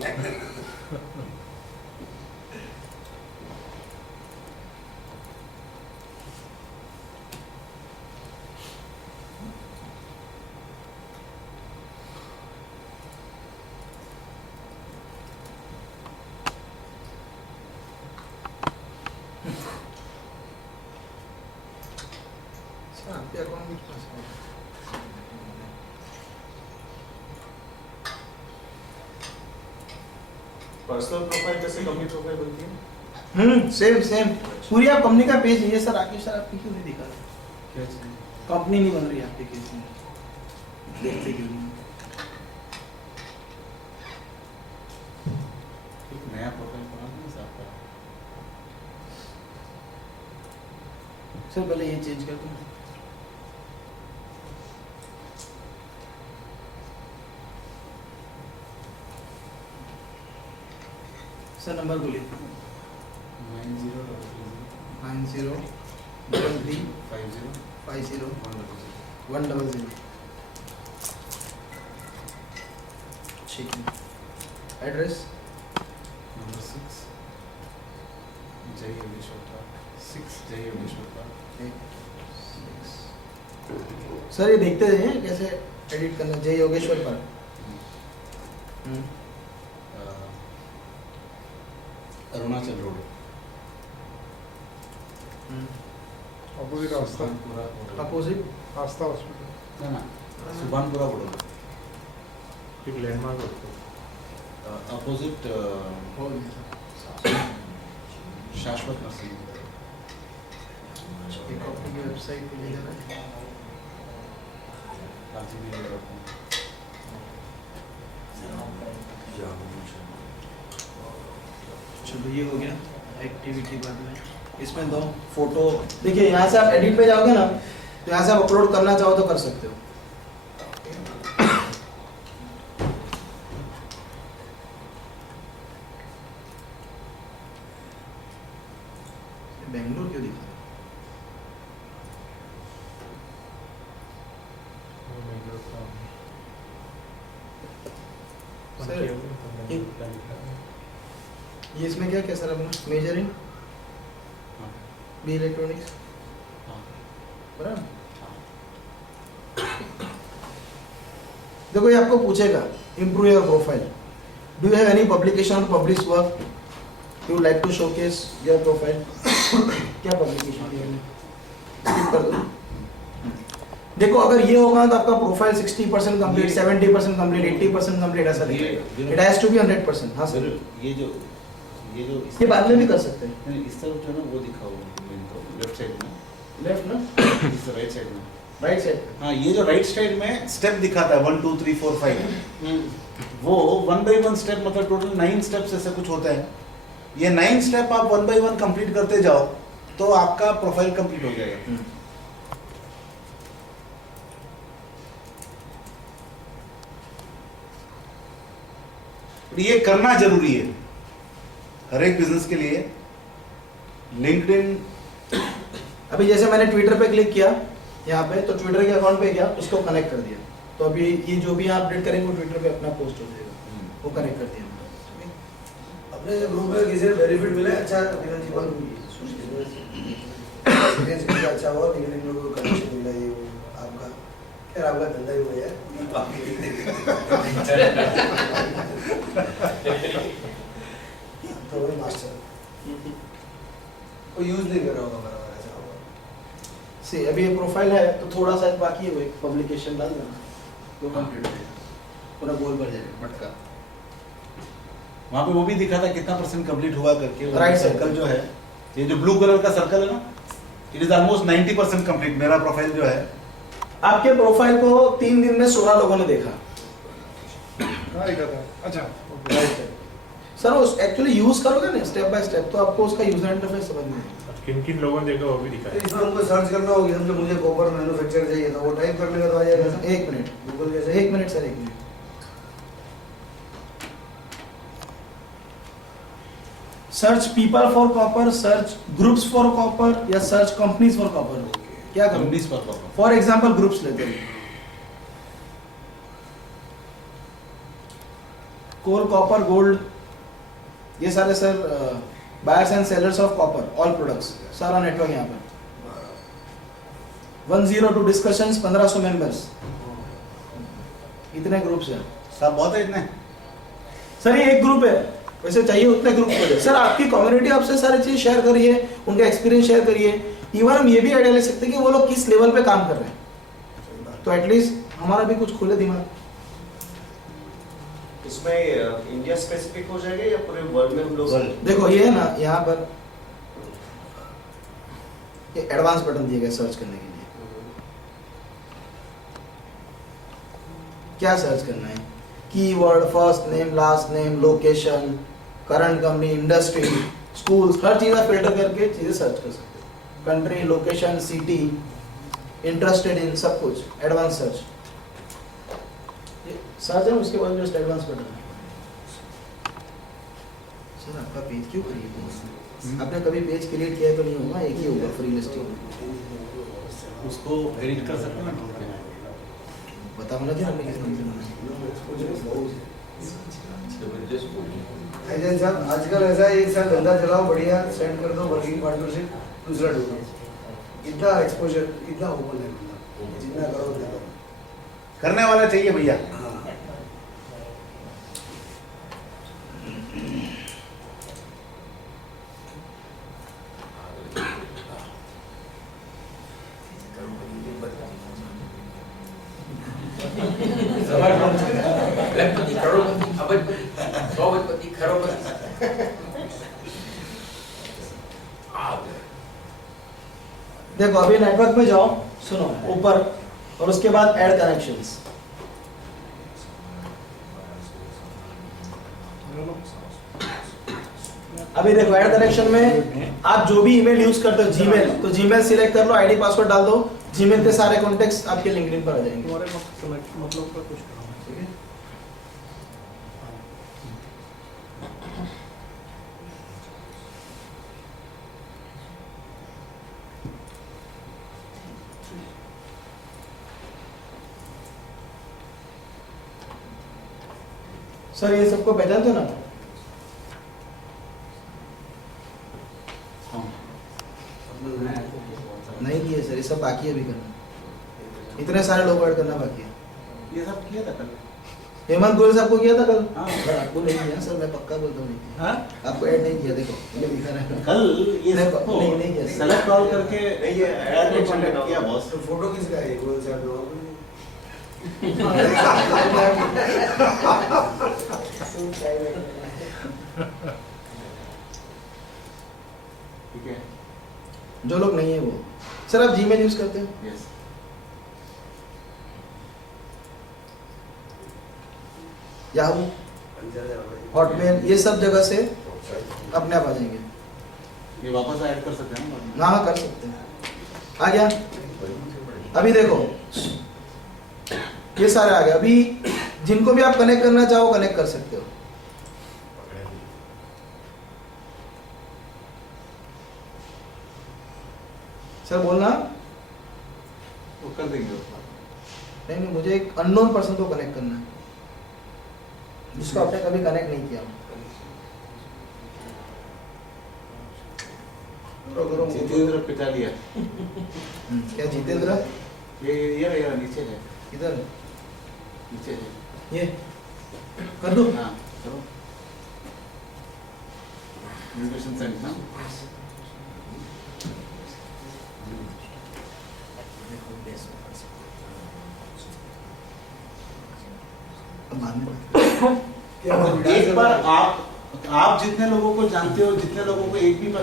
आपके अकाउंट में पर्सनल प्रोफाइल जैसे कंपनी प्रोफाइल बनती है? सेम पूरी आप कंपनी का पेज है सर। राकेश सर आपकी क्यों नहीं दिखा रहे? क्या चीज़? कंपनी नहीं बन रही आपके केस में, देखते क्यों नहीं? एक नया प्रोफाइल बनाना है आपका। सर पहले ये चेंज कर दूँ। सर नंबर बोलिए। 90335050 ठीक है। एड्रेस नंबर 6 जय योगेश्वर पार्क, 6 जय योगेश्वर पार्क। सर ये देखते हैं कैसे एडिट करना। जय योगेश्वर पर अरुणाचल रोड, अपोजिट आस्था सुभानपुरा वडोदरा। अपोजिट आस्था हॉस्पिटल ना ना, सुभानपुरा वडोदरा, एक लैंडमार्क होता है। अपोजिट शाश्वत नर्सिंग। कंपनी की वेबसाइट पे ले जाना है। चलो ये हो गया एक्टिविटी। बाद में इसमें दो फोटो। देखिए यहाँ से आप एडिट पे जाओगे ना, तो यहाँ से आप अपलोड करना चाहो तो कर सकते हो। बेंगलोर क्यों दिखा सर? ये इसमें क्या क्या सर अपना मेजरिंग बी इलेक्ट्रॉनिक्स बराबर। देखो ये आपको पूछेगा improve your profile. Do you have any publication or publish work you like to showcase your profile? क्या पब्लिकेशन स्किप कर दो। देखो अगर ये होगा तो आपका प्रोफाइल 60% कंप्लीट, 70% कंप्लीट, 80% कंप्लीट ऐसा दिखेगा। It has to be 100%। हाँ सर ये जो ये बाद में भी कर सकते हैं। नहीं, इस तरफ जो है ना वो दिखा हुआ है लेफ्ट साइड में, लेफ्ट ना इस राइट साइड में, राइट साइड। हाँ ये जो राइट साइड में स्टेप दिखाता है 1 2 3 4 5, वो 1 by 1 स्टेप मतलब टोटल 9 स्टेप्स ऐसा कुछ होता है। ये 9 स्टेप आप 1 by 1 कंप्लीट करते जाओ तो आपका प्रोफाइल कंप्लीट हो जाएगा। ये करना जरूरी है हर एक बिजनेस के लिए। लिंक्डइन, अभी जैसे मैंने ट्विटर पे क्लिक किया यहाँ पे, तो ट्विटर के अकाउंट पे गया, उसको कनेक्ट कर दिया। तो अभी ये जो भी आप अपडेट करेंगे वो ट्विटर पे अपना पोस्ट हो जाएगा, वो कनेक्ट कर दिया। अपने ग्रुप में किसी ने बेनिफिट मिला है? अच्छा नीरज जी एक्सपीरियंस अच्छा हुआ, लिंक्डइन में कोई कनेक्शन मिला ये वो आपका? यार आपका धंधा ही हुआ यार। तो वही मास्टर कोई यूज नहीं कर रहा होगा बराबर, ऐसा होगा। सी अभी ये प्रोफाइल है तो थोड़ा सा बाकी है, वो एक पब्लिकेशन डाल देना तो कंप्लीट हो जाएगा, पूरा गोल भर जाएगा मटका। वहाँ पे वो भी दिखा था कितना % कंप्लीट हुआ करके। राइट सर्कल जो है, ये जो ब्लू कलर का सर्कल है ना, इट इज ऑलमोस्ट 90% कंप्लीट। मेरा प्रोफाइल जो है, आपके प्रोफाइल को 3 दिन में 16 लोगों ने देखा। अच्छा सर वो एक्चुअली यूज करोगे ना स्टेप बाय स्टेप, तो आपको उसका यूजर इंटरफेस समझ में आएगा। किन किन लोगों ने देखा वो भी दिखा है। इसमें हमको सर्च करना होगी, समझो मुझे कॉपर मैन्युफैक्चर चाहिए था, वो टाइप करने का तो आ जाएगा। 1 मिनट गूगल जैसे 1 minute sir 1 minute. Search people for copper, search groups for copper, या सर्च कंपनीज फॉर कॉपर। क्या करूं? कंपनीज पर कॉपर। फॉर एग्जांपल ग्रुप्स लेते हैं, कोल कॉपर गोल्ड, ये सारे sir buyers and sellers of copper all products, सारा नेटवर्क यहाँ पर। 102 डिस्कशंस, 1500 मेंबर्स, इतने ग्रुप्स हैं। सब बहुत है इतने। सर ये एक ग्रुप है, वैसे चाहिए उतने ग्रुप हो जाए। सर आपकी कम्युनिटी आपसे सारी चीज शेयर करिए, उनका एक्सपीरियंस शेयर करिए, इवन हम ये भी आइडिया ले सकते हैं कि वो लोग किस लेवल पे काम कर रहे हैं, तो एटलीस्ट हमारा भी कुछ खुले दिमाग। इसमें इंडिया स्पेसिफिक हो जाएगा या पूरे वर्ल्ड में हम लोग? देखो ये है ना, यहाँ पर ये एडवांस बटन दिए गए सर्च करने के लिए। क्या सर्च करना है? Keyword, first name, last name, location, current company, industry, schools, हर चीज़ आप फिल्टर करके चीज़ें सर्च कर सकते हो। Country, location, city, interested in, सब कुछ एडवांस सर्च। सर्च है, उसके बाद जस्ट एडवांस बटन है। सर आपका पेज क्यों क्रिएट हुआ? आपने कभी पेज क्रिएट किया तो नहीं होगा, एक ही होगा फ्री लिस्टिंग। उसको एडिट कर सकते हैं ना, बताओ ना कि हमने किस तरह से एजेंट साहब आजकल ऐसा है, एक साल धंधा चलाओ बढ़िया, सेंड कर दो वर्किंग पार्टनरशिप, दूसरा ढूंढो। इतना एक्सपोजर, इतना ओपन है, जितना करो उतना करो। करने वाला चाहिए भैया। लखपति, करोड़पति, अबजपति, सौपति, खरबपति। देखो अभी नेटवर्क में जाओ, सुनो ऊपर, और उसके बाद ऐड कनेक्शंस। अभी देखो ऐड कनेक्शन में आप जो भी ईमेल यूज करते हो, जीमेल, तो जीमेल सिलेक्ट कर लो, आईडी पासवर्ड डाल दो, जीमेल के सारे कॉन्टेक्ट्स आपके लिंक्डइन पर आ जाएंगे। तुम्हारे मतलब का कुछ ठीक है। सर ये सबको पहचानते हो ना? नहीं किए सर, ये सब बाकी है अभी करना। इतने सारे लोग ऐड करना बाकी है। ये सब किया था कल। हेमंत गोयल साहब को किया था कल? हाँ। सर आपको नहीं किया सर, मैं पक्का बोलता हूँ नहीं किया। हाँ? आपको ऐड नहीं किया, देखो ये लिखा है कल ये नहीं, सबको नहीं किया। सेलेक्ट कॉल करके नहीं, ये ऐड को कांटेक्ट किया बॉस। तो फोटो किसका है? गोल साहब लोगों को। ठीक है। जो लोग नहीं है वो। सर आप जीमेल यूज करते हो? यस। याहू, हॉटमेल, ये सब जगह से अपने आप आ जाएंगे। ये वापस ऐड कर सकते हैं ना? हाँ कर सकते हैं। आ गया? अभी देखो ये सारे आ गए। अभी जिनको भी आप कनेक्ट करना चाहो कनेक्ट कर सकते हो। सर बोलना। वो कर देंगे। नहीं, मुझे एक अननोन पर्सन को कनेक्ट करना है जिसको आपने कभी कनेक्ट नहीं किया। जितेंद्र पिटालिया। क्या जितेंद्र? ये रहेगा नीचे है। इधर नीचे है। ये कर दो। हाँ करो। इन्विटेशन सेंड ना। एक बार आप जितने लोगों को जानते हो, जितने लोगों को एक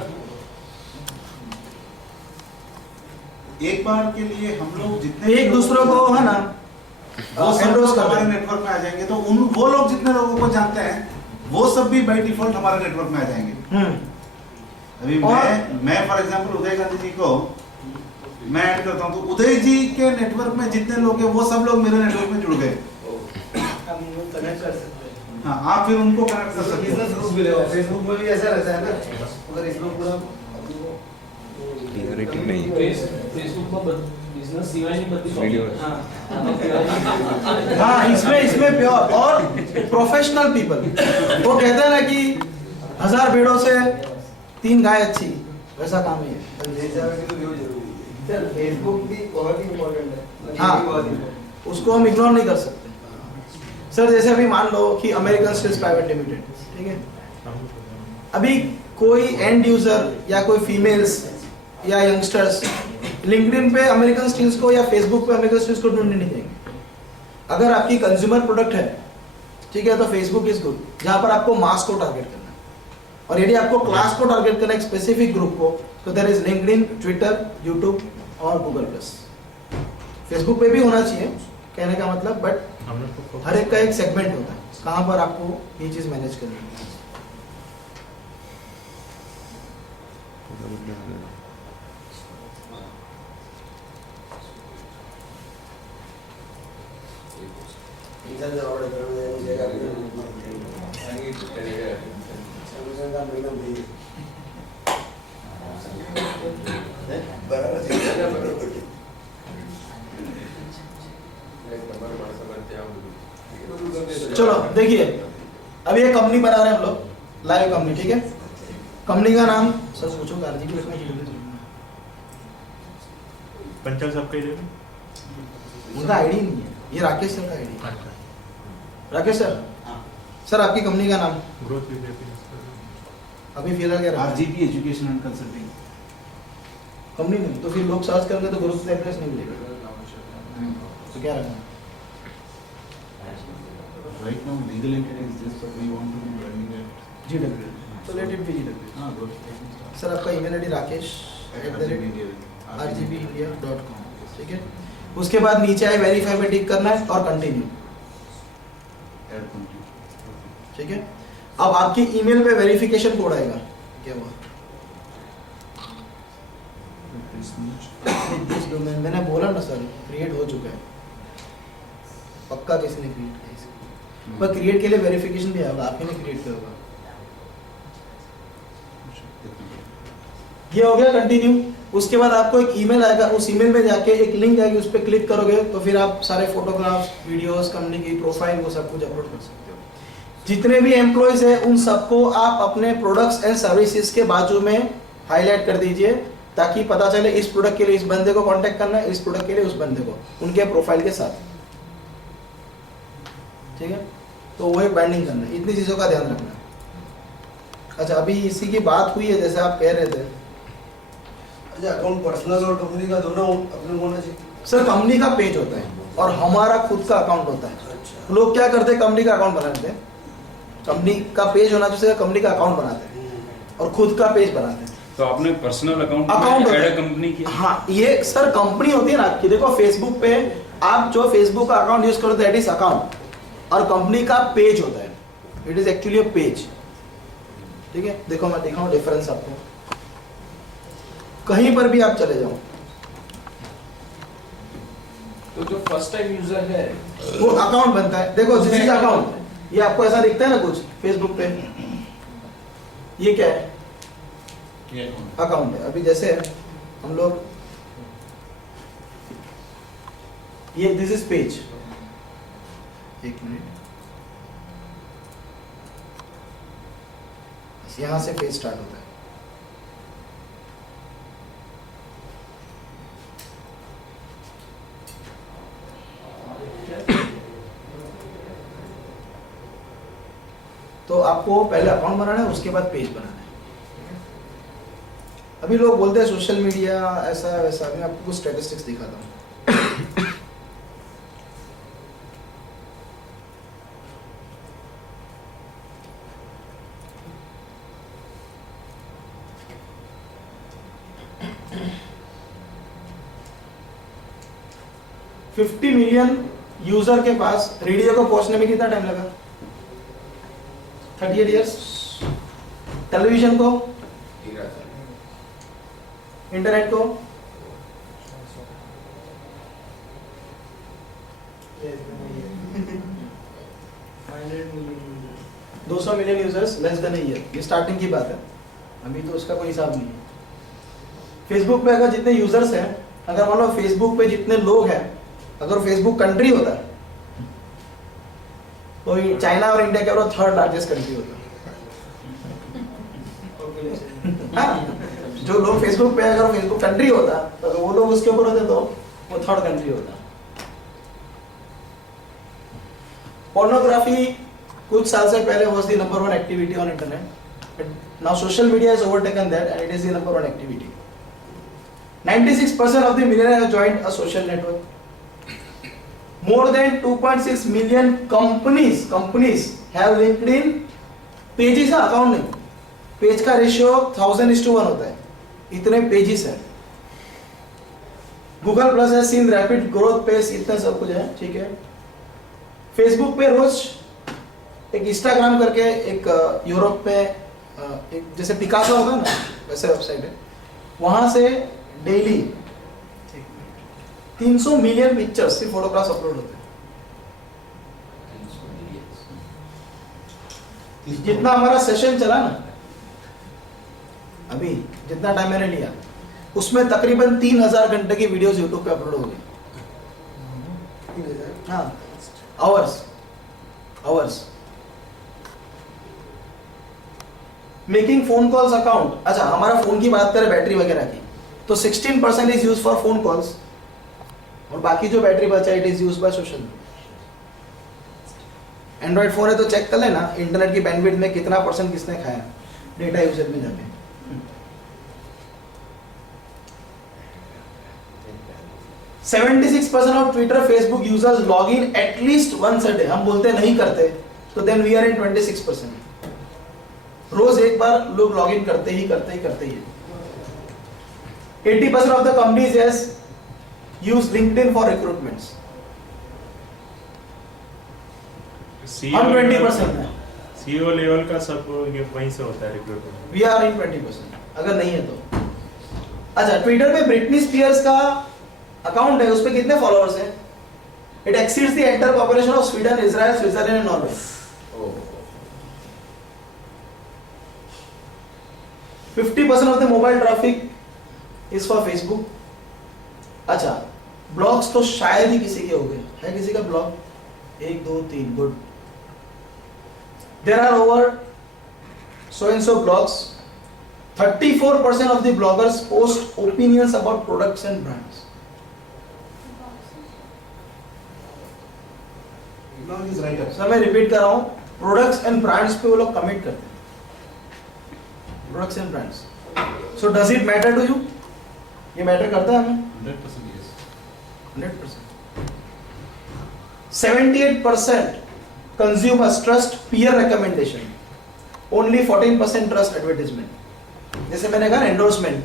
बार के लिए हम लोग जितने एक दूसरों को है ना वो सब लोग हमारे नेटवर्क में आ जाएंगे। तो वो लोग जितने लोगों को जानते हैं वो सब भी बाय डिफॉल्ट हमारे नेटवर्क में आ जाएंगे। अभी मैं फॉर एग्जांपल उदय गांधी जी को मैं ऐड करता हूँ, तो उदय जी के नेटवर्क में जितने लोग हैं वो सब लोग मेरे नेटवर्क में जुड़ गए। कनेक्ट कर सकते हैं। हाँ, आप फिर उनको कनेक्ट कर सकते बिजनेस ग्रुप भी ले, फेसबुक में भी ऐसा रहता है ना, अगर इसमें पूरा फेसबुक में बिजनेस सिवाय नहीं बदली। हाँ इसमें प्योर और प्रोफेशनल पीपल। वो कहते हैं ना कि 1000 भेड़ों से 3 गाय अच्छी, वैसा काम ही है। फेसबुक भी बहुत ही इम्पोर्टेंट है। हाँ, उसको हम इग्नोर नहीं कर सकते। सर जैसे अभी मान लो कि अमेरिकन स्टील्स प्राइवेट लिमिटेड, ठीक है, अभी कोई एंड यूजर या कोई फीमेल्स या यंगस्टर्स लिंक्डइन पे अमेरिकन स्टील्स को या फेसबुक पे अमेरिकन स्टील्स को ढूंढने नहीं देंगे। अगर आपकी कंज्यूमर प्रोडक्ट है, ठीक है, तो फेसबुक इज गुड, जहां पर आपको मास को टारगेट करना है। और यदि आपको क्लास को टारगेट करना है, एक स्पेसिफिक ग्रुप को, तो there is LinkedIn, Twitter, YouTube और गूगल प्लस। फेसबुक पे भी होना चाहिए, कहने का मतलब, बट हर एक का एक सेगमेंट होता है कहां पर आपको ये चीज मैनेज करनी है। इधर से ऑर्डर कर दे का मिनिमम भी बराबर चलो देखिए, अभी एक कंपनी बना रहे हैं हम लोग, लाइव कंपनी, ठीक है। कंपनी का नाम सर सोचो, आरजीबी लिखना चाहिए, पंचाल साहब का ही उनका आईडी नहीं है, ये राकेश सर का आईडी। राकेश सर, सर आपकी कंपनी का नाम? Growth with happiness. अभी फिलहाल क्या RGP education and consulting company नहीं, तो फिर लोग सर्च करेंगे तो ग्रोथ विद हैप्पीनेस नहीं मिलेगा, तो क्या रखना? Right now, legal entity is this, but we want to be running it. GW, so let it be GW. हाँ, good. सर आपका ईमेल आईडी rakesh@rgbindia.com, ठीक है। उसके बाद नीचे आए वेरीफाई पे टिक करना है और कंटिन्यू, Add continue. ठीक है। अब आपकी ईमेल पे वेरिफिकेशन कोड आएगा, क्या हुआ? This domain, मैंने बोला ना सर, क्रिएट हो चुका है, पक्का किसी ने क्रिएट किया इसको, पर क्रिएट के लिए वेरिफिकेशन भी आएगा, आपने क्रिएट किया होगा। ये हो गया कंटिन्यू। उसके बाद आपको एक ईमेल आएगा, उस ईमेल में जाके एक लिंक आएगी, उस पर क्लिक करोगे तो फिर आप सारे फोटोग्राफ्स, वीडियोस, कंपनी की प्रोफाइल, वो सब कुछ अपलोड कर सकते हो। जितने भी एम्प्लॉयज हैं उन सबको आप अपने प्रोडक्ट्स एंड सर्विसेज के बाजू में हाईलाइट कर दीजिए, ताकि पता चले इस प्रोडक्ट के लिए इस बंदे को कांटेक्ट करना है, इस प्रोडक्ट के लिए उस बंदे को, उनके प्रोफाइल के साथ, ठीक है। तो वो एक बाइंडिंग करना है, इतनी चीज़ों का ध्यान रखना है। अच्छा, अभी इसी की बात हुई है, जैसे आप कह रहे थे। अच्छा, अकाउंट पर्सनल और कंपनी का दोनों अपने होना चाहिए? सर कंपनी का पेज होता है और हमारा खुद का अकाउंट होता है। लोग क्या करते हैं, कंपनी का अकाउंट बनाते हैं, कंपनी का पेज होना चाहिए, कंपनी का अकाउंट बनाते हैं और खुद का पेज बनाते हैं। तो आपने पर्सनल अकाउंट ऐड कंपनी की? हाँ, ये सर कंपनी होती है ना आपकी। देखो फेसबुक पे आप जो फेसबुक का अकाउंट यूज करो दैट इज अकाउंट, और कंपनी का पेज होता है, it is actually a page, ठीक है। देखो मैं दिखाऊं डिफरेंस आपको, कहीं पर भी आप चले जाओ, तो जो फर्स्ट टाइम यूजर है वो अकाउंट बनता है। देखो दिस इज अकाउंट, ये आपको ऐसा दिखता है ना कुछ फेसबुक पे, ये क्या है? अकाउंट है। अभी जैसे हम लोग ये दिस इज पेज, एक मिनट, यहां से पेज स्टार्ट होता है। तो आपको पहले अकाउंट बनाना है, उसके बाद पेज बनाना है। अभी लोग बोलते हैं सोशल मीडिया ऐसा वैसा, मैं आपको कुछ स्टैटिस्टिक्स दिखाता हूँ। $50 मिलियन यूजर के पास रेडियो को पहुंचने में कितना टाइम लगा? 38 इयर्स। टेलीविजन को, इंटरनेट को, $200 million users less than year. ये स्टार्टिंग की बात है, अभी तो उसका कोई हिसाब नहीं है। फेसबुक पे अगर जितने यूजर्स हैं, अगर मान लो फेसबुक पे जितने लोग हैं, अगर फेसबुक कंट्री होता है तो चाइना और इंडिया के बाद थर्ड लार्जेस्ट कंट्री होता है। हाँ, जो लोग फेसबुक पे, अगर फेसबुक कंट्री होता तो वो लोग उसके ऊपर होते तो वो थर्ड कंट्री होता। पोर्नोग्राफी कुछ साल से पहले was the number 1 activity on internet, now social media is overtaken that and it is the number 1 activity. 96% of the millionaires have joined a social network. More than 2.6 million companies have LinkedIn pages का अकाउंट नहीं, पेज का रेशियो 1000:1 होता है, इतने पेजेस हैं. गूगल प्लस है सीन रैपिड ग्रोथ पेस, इतना सब कुछ है. ठीक है. फेसबुक पे रोज एक इंस्टाग्राम करके एक यूरोप पे एक जैसे पिकासो होता है ना वैसे वेबसाइट है, वहां से डेली 300 मिलियन पिक्चर्स सिर्फ फोटोग्राफ्स अपलोड होते हैं. जितना हमारा सेशन चला ना अभी, जितना टाइम मैंने लिया उसमें तकरीबन 3000 घंटे की वीडियोस यूट्यूब पे अपलोड हो गई. हाँ, hours. Making phone calls account. अच्छा, हमारा फोन की बात करें बैटरी वगैरह की, तो 16% is use for phone calls और बाकी जो बैटरी बचा it is use by social. Android phone है तो चेक कर लेना इंटरनेट की बैंडविड्थ में कितना परसेंट किसने खाया डेटा यूजेज में जाके. Yes. 76% of Twitter Facebook users log in at least once a day. हम बोलते नहीं करते तो देन वी आर इन 26%. रोज एक बार लोग लॉग इन करते ही. 80% of the companies yes use LinkedIn for recruitments. हम 20% है. CEO लेवल का सब ये वहीं से होता है रिक्रूटमेंट. वी आर इन 20%. अगर नहीं है तो. अच्छा, ट्विटर पे ब्रिटनी स्पीयर्स का अकाउंट है, उस पे कितने फॉलोअर्स हैं? It exceeds the entire population of Sweden, Israel, Switzerland and Norway. 50% of the mobile traffic is for Facebook. अच्छा, ब्लॉग्स तो शायद ही किसी के हो गए. है किसी का blog? 1 2 3. Good. There are over so and so blogs. 34% of the bloggers post opinions about products and brands. Sir मैं रिपीट कर रहा हूँ, प्रोडक्ट्स एंड ब्रांड्स पे वो लोग कमेंट करते हैं. Products and brands. So does it matter to you? ये मैटर करता है हमें? 100% yes. 100%. 78% consumers trust peer recommendation. Only 14% trust advertisement. जैसे मैंने कहा एंडोर्समेंट.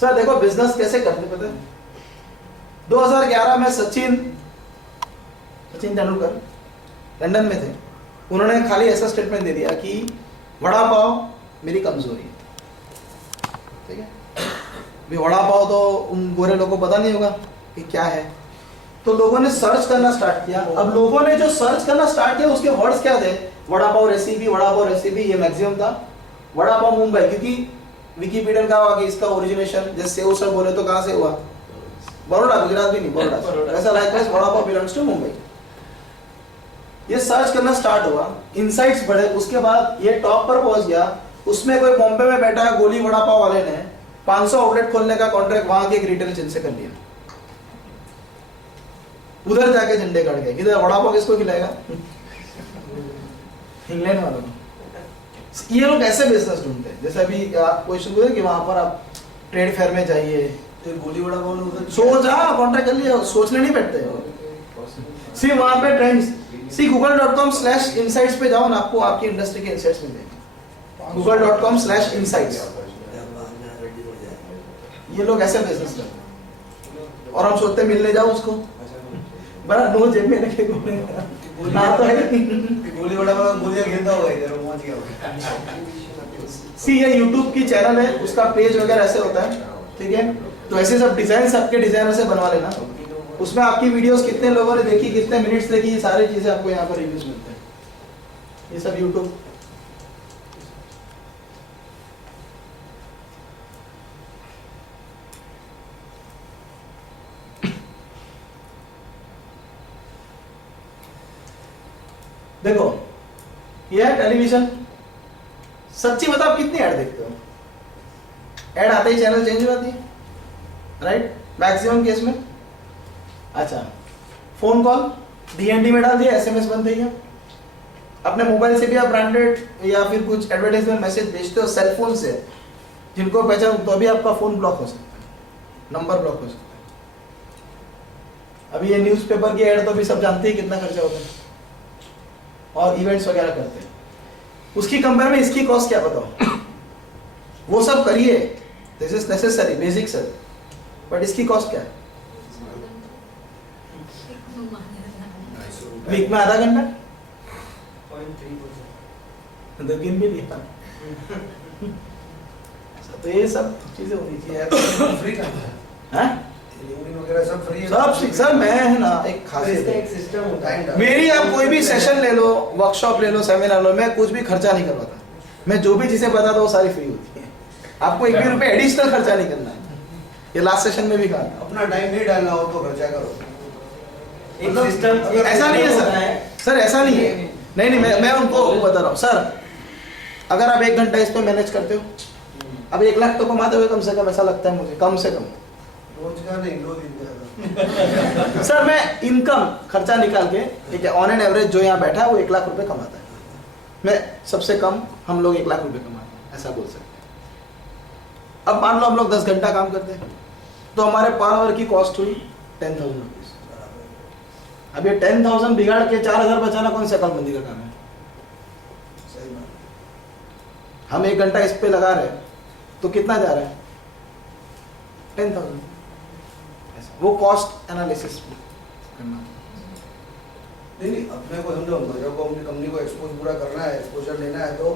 सर देखो बिजनेस कैसे करते पता है? 2011 में सचिन तेंदुलकर लंदन में थे. उन्होंने खाली ऐसा स्टेटमेंट दे दिया कि वड़ा पाव मेरी कमजोरी है. ठीक है, भी वड़ा पाव तो उन गोरे लोगों को पता नहीं होगा कि क्या है, तो लोगों ने सर्च करना स्टार्ट किया. अब लोगों ने जो सर्च करना स्टार्ट किया उसके वर्ड्स क्या थे? वड़ा पाव रेसिपी. ये मैक्सिमम था. वड़ा पाव मुंबई, क्योंकि विकिपीडिया का हुआ कि इसका ओरिजिनेशन जैसे सेव सर बोले तो कहाँ से हुआ? बड़ौदा, गुजरात भी नहीं, बड़ौदा. वैसा likewise vada pav belongs to Mumbai. ये सर्च करना स्टार्ट हुआ, इनसाइट्स बढ़े, उसके बाद ये टॉप पर पहुंच गया. उसमें कोई बॉम्बे में बैठा है गोली वड़ा पाव वाले ने 500 आउटलेट खोलने का कॉन्ट्रैक्ट वहां के एक रिटेल चेन से कर लिया. उधर जाके झंडे काट गए. इधर वड़ा पाव किसको खिलाएगा? इंग्लैंड वालों को. ये लोग ऐसे बिजनेस ढूंढते हैं. जैसे अभी आप क्वेश्चन बोले कि वहां पर आप ट्रेड फेयर में जाइए तो गोली वड़ा पाव उधर सोचा कॉन्ट्रैक्ट कर लिया, सोचने नहीं बैठते. सी वहां पे ट्रेंड्स, सी google.com/insights पे जाओ ना, आपको आपकी इंडस्ट्री के इनसाइट्स मिलेंगे. google.com/insights. ये लोग ऐसे बिजनेस करते हैं और हम सोचते मिलने जाओ उसको बड़ा नो जेब में रखे गोली ना तो है. गोली वड़ा पाव गोलियां गिरता होगा इधर पहुंच गया होगा. सी ये YouTube की चैनल है, उसका पेज वगैरह ऐसे होता है. ठीक है, तो ऐसे सब डिजाइन सबके डिजाइनर से बनवा लेना. उसमें आपकी वीडियोस कितने लोगों ने देखी, कितने मिनट्स देखी, ये सारी चीजें आपको यहाँ पर रिव्यूज मिलते हैं. ये सब YouTube. देखो ये है टेलीविजन. सच्ची बताओ कितनी ऐड देखते हो? ऐड आते ही चैनल चेंज हो जाती है, राइट? मैक्सिमम केस में. अच्छा, फोन कॉल DND में डाल दिया, SMS बंद है। अपने मोबाइल से भी आप ब्रांडेड या फिर कुछ एडवर्टाइजमेंट मैसेज भेजते हो सेल फोन से, जिनको पहचान, तो अभी आपका फोन ब्लॉक हो सकता है, नंबर ब्लॉक हो सकता है। अभी ये न्यूज़पेपर की ऐड तो भी सब जानते हैं कितना खर्चा होता है, और इवेंट्स वगैरह करते हैं। उसकी कंपेयर में इसकी कॉस्ट क्या बताओ? वो सब करिए, this is necessary, basic sir, but इसकी कॉस्ट क्या है? वीक में आधा घंटा 0.3% तो गिन भी लिया। तो ये सब चीजें होनी चाहिए। फ्री का हाँ? डिलीवरी वगैरह सब फ्री है। सब सर, मैं है ना एक खासियत एक सिस्टम होता है। मेरी, आप कोई भी सेशन ले लो, वर्कशॉप ले लो, सेमिनार लो, मैं कुछ भी खर्चा नहीं करवाता। मैं जो भी चीजें बताता हूँ वो सारी फ्री होती है। आपको 1 भी रुपए एडिशनल खर्चा नहीं करना है। ये लास्ट सेशन में भी कहा था। अपना टाइम नहीं डालना हो तो खर्चा करो। एक सिस्टम ऐसा नहीं है सर, ऐसा नहीं है। नहीं, मैं उनको बता रहा हूँ सर, अगर आप 1 घंटा इस पे मैनेज करते हो, अब 1 लाख तो कमाते हुए कम से कम, ऐसा लगता है मुझे, कम से कम। रोज का नहीं, 2 दिन का। सर मैं इनकम खर्चा निकाल के, ठीक है, ऑन एन एवरेज जो यहाँ बैठा है वो 1 लाख रुपए कमाता है। मैं सबसे कम, हम लोग 1 लाख रुपए कमाते हैं, ऐसा बोल सकते हैं। अब मान लो हम लोग 10 घंटा काम करते हैं, तो हमारे पर आवर की कॉस्ट हुई 10,000 रुपीज। अब ये 10,000 बिगाड़ के 4,000 बचाना कौन सा अकलमंदी का काम है? सही बात। हम 1 घंटा इस पे लगा रहे हैं, तो कितना जा रहा है? 10,000। वो कॉस्ट एनालिसिस करना। नहीं, अपने को समझो, जब अपनी कंपनी को एक्सपोज पूरा करना है, एक्सपोजर लेना है, तो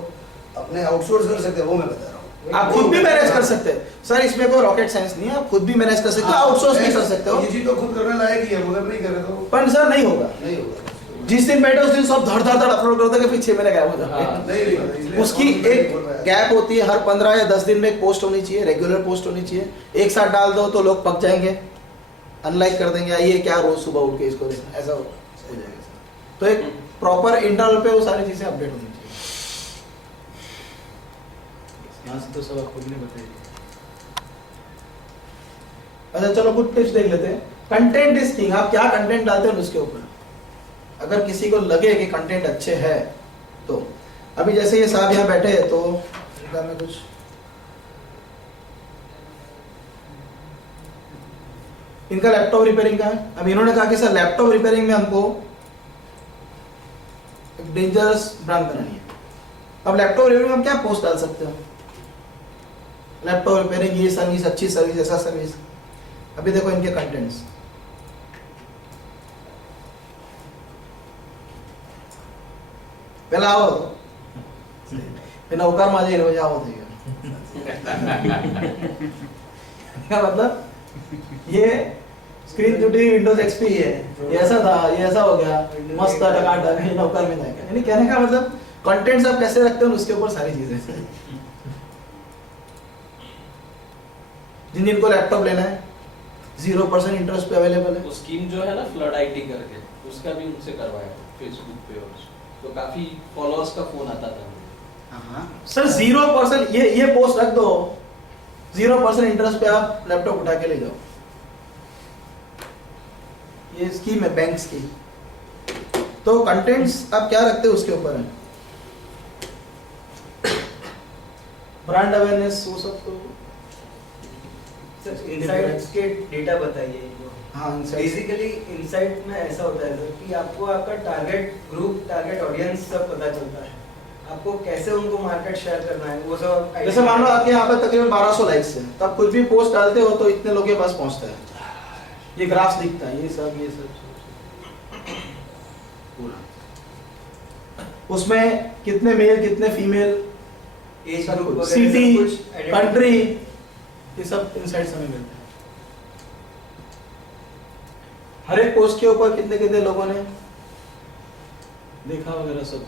अपने आउटसोर्स कर सकते हैं, वो मैं बता रहा हूँ। आप खुद भी मैनेज कर सकते हैं सर, इसमें कोई रॉकेट साइंस नहीं है। आप खुद भी मैनेज कर सकते हो, आउटसोर्स भी कर सकते हो। ये चीज तो खुद करने लायक ही है, मगर नहीं करे तो पर सर नहीं होगा। नहीं होगा। जिस दिन बैठे उस दिन सब धड़ धड़ धड़ अपलोड करते हैं, फिर 6 महीने गायब हो जाते हैं। नहीं, उसकी एक गैप होती है, हर 15 या 10 दिन में एक पोस्ट होनी चाहिए, रेगुलर पोस्ट होनी चाहिए। एक साथ डाल दो तो लोग पक जाएंगे, अनलाइक कर देंगे, ये क्या रोज सुबह उठ के इसको देखना, ऐसा हो जाएगा। तो एक प्रॉपर इंटरवल पे वो सारी चीजें अपडेट होनी चाहिए। यहाँ से तो सब आप खुद ने बताइए। अच्छा चलो कुछ टिप्स देख लेते हैं। Content is king. आप क्या कंटेंट डालते हैं उसके ऊपर। अगर किसी को लगे कि कंटेंट अच्छे है, तो अभी जैसे ये साहब यहाँ बैठे हैं, तो इनका मैं कुछ इनका लैपटॉप रिपेयरिंग का है। अब इन्होंने कहा कि सर लैपटॉप रिपेयरिंग में हमको डेंजरस ब्रांड बनानी है। अब लैपटॉप रिपेयरिंग में हम क्या पोस्ट डाल सकते हो? लैपटॉप रिपेयरिंग, ये सर्विस, अच्छी सर्विस, ऐसा सर्विस। अभी देखो इनके कंटेंट्स। पहला आओ नौकर माझे इन वजह होती क्या मतलब, ये स्क्रीन टूटी विंडोज एक्सपी है, ये ऐसा था, ये ऐसा हो गया, मस्त टकाटक, ये नौकर में जाएगा। यानी कहने का मतलब कंटेंट्स आप कैसे रखते हो उसके ऊपर सारी चीजें। जिनको लैपटॉप लेना है 0% इंटरेस्ट पे अवेलेबल है। वो स्कीम जो है ना फ्लड आईटी करके, उसका भी उनसे करवाया फेसबुक पे, और तो काफी फॉलोअर्स का फोन आता था। हाँ सर 0% ये पोस्ट रख दो, 0% इंटरेस्ट पे आप लैपटॉप उठा के ले जाओ। ये स्कीम है, बैंक स्कीम। तो कंटेंट्स आप क्या रखते हो उसके ऊपर है। ब्रांड अवेयरनेस वो सब तो इनसाइट्स के डेटा बताइए। हाँ, बेसिकली इनसाइट में ऐसा होता है सर कि आपको आपका टारगेट ग्रुप, टारगेट ऑडियंस सब पता चलता है। आपको कैसे उनको मार्केट शेयर करना है वो सब। जैसे मान लो आपके यहाँ पर तकरीबन 1200 लाइक्स है, तो आप कुछ भी पोस्ट डालते हो तो इतने लोगों के पास पहुँचता है। ये ग्राफ्स दिखता है, ये सब पूरा। उसमें कितने मेल, कितने female, age group, city, country, ये सब इनसाइट्स हमें मिलते हैं। हर एक पोस्ट के ऊपर कितने कितने लोगों ने देखा वगैरह सब।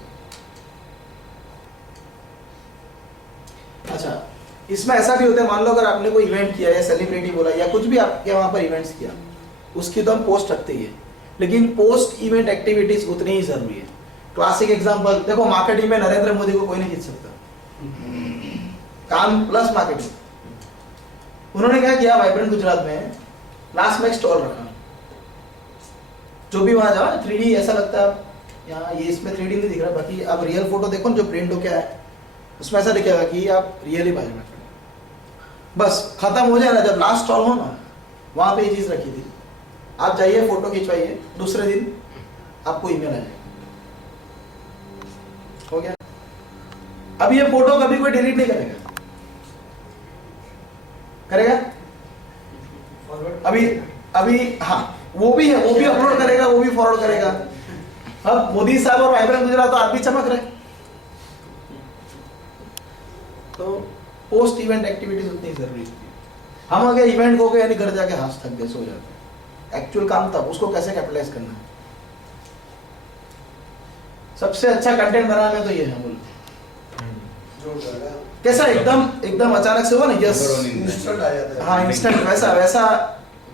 अच्छा, इसमें ऐसा भी होता है, मान लो अगर आपने कोई इवेंट किया या सेलिब्रिटी बोला या कुछ भी आपके वहां पर इवेंट्स किया, उसकी तो हम पोस्ट रखते ही है, लेकिन पोस्ट इवेंट एक्टिविटीज उतनी ही जरूरी है। क्लासिक एग्जांपल देखो, मार्केटिंग में नरेंद्र मोदी को कोई नहीं जीत सकता। काम प्लस मार्केटिंग। उन्होंने क्या किया, वाइब्रेंट गुजरात में लास्ट में एक स्टॉल रखा, जो भी वहाँ जाओ 3D ऐसा लगता है, यहाँ ये इसमें 3D नहीं दिख रहा, बाकी आप रियल फोटो देखो ना जो प्रिंट होके आया उसमें ऐसा दिखेगा कि आप रियली बाजू में खड़े। बस खत्म हो जाए ना, जब लास्ट स्टॉल हो ना वहाँ पे ये चीज़ रखी थी, आप जाइए फोटो खिंचवाइए, दूसरे दिन आपको ईमेल आ जाएगा, हो गया। अब ये फोटो कभी कोई डिलीट नहीं करेगा अभी हाँ वो भी है, वो भी अपलोड करेगा, वो भी फॉरवर्ड करेगा। अब मोदी साहब और वाइब्रेंट गुजरात तो आप भी चमक रहे, तो पोस्ट इवेंट एक्टिविटीज उतनी जरूरी होती है। हम अगर इवेंट को गए यानी घर जाके हाथ थक गए, सो जाते हैं, एक्चुअल काम तब उसको कैसे कैपिटलाइज करना है। सबसे अच्छा कंटेंट बनाना है तो ये है बोलते कैसा एकदम अचानक से हुआ ना, यस इंस्टेंट आ जाता है। हाँ इंस्टेंट, वैसा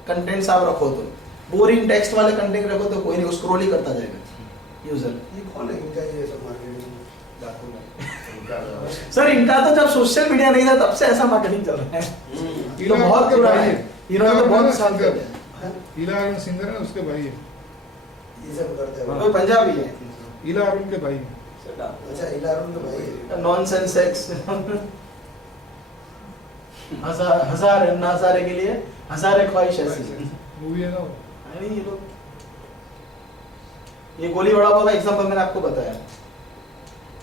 कंटेंट आप रखो, तो बोरिंग टेक्स्ट वाले कंटेंट रखो तो कोई नहीं, स्क्रॉल ही करता जाएगा यूजर। ये कौन है इनका ये सब मार्केटिंग सर इनका तो जब सोशल मीडिया नहीं था तब से ऐसा मार्केटिंग चल रहा है, ये तो बहुत पुराना है, इन्होंने तो बहुत साल कर दिया। इला अरुण सिंगर है उसके भाई है, ये सब करते हैं वो पंजाबी है, इला अरुण के भाई है। अच्छा इला अरुण के भाई है। नॉनसेंस सेक्स हजारे के लिए हजारे ख्वाहिश ऐसी मूवी है ना वो। नहीं ये लोग, ये गोली बड़ा पाव का एग्जांपल मैंने आपको बताया,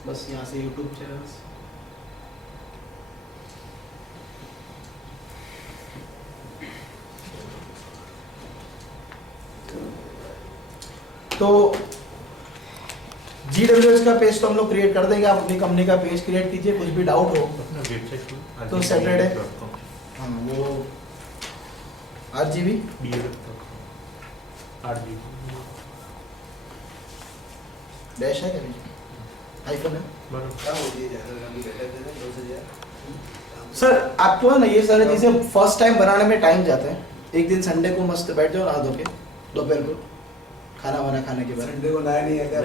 बस यहाँ से यूट्यूब चैनल्स। तो GWS का पेज तो हम लोग क्रिएट कर देंगे, आप अपनी कंपनी का पेज क्रिएट कीजिए, कुछ भी डाउट हो तो सैटरडे हाँ वो RGB डैश है क्या आईफोन है सर। आपको ना ये सारी चीजें फर्स्ट टाइम बनाने में टाइम जाता है, एक दिन संडे को मस्त बैठ जाओ नहा धो के दोपहर को खाना वाना खाने के बाद। संडे को नया नहीं है क्या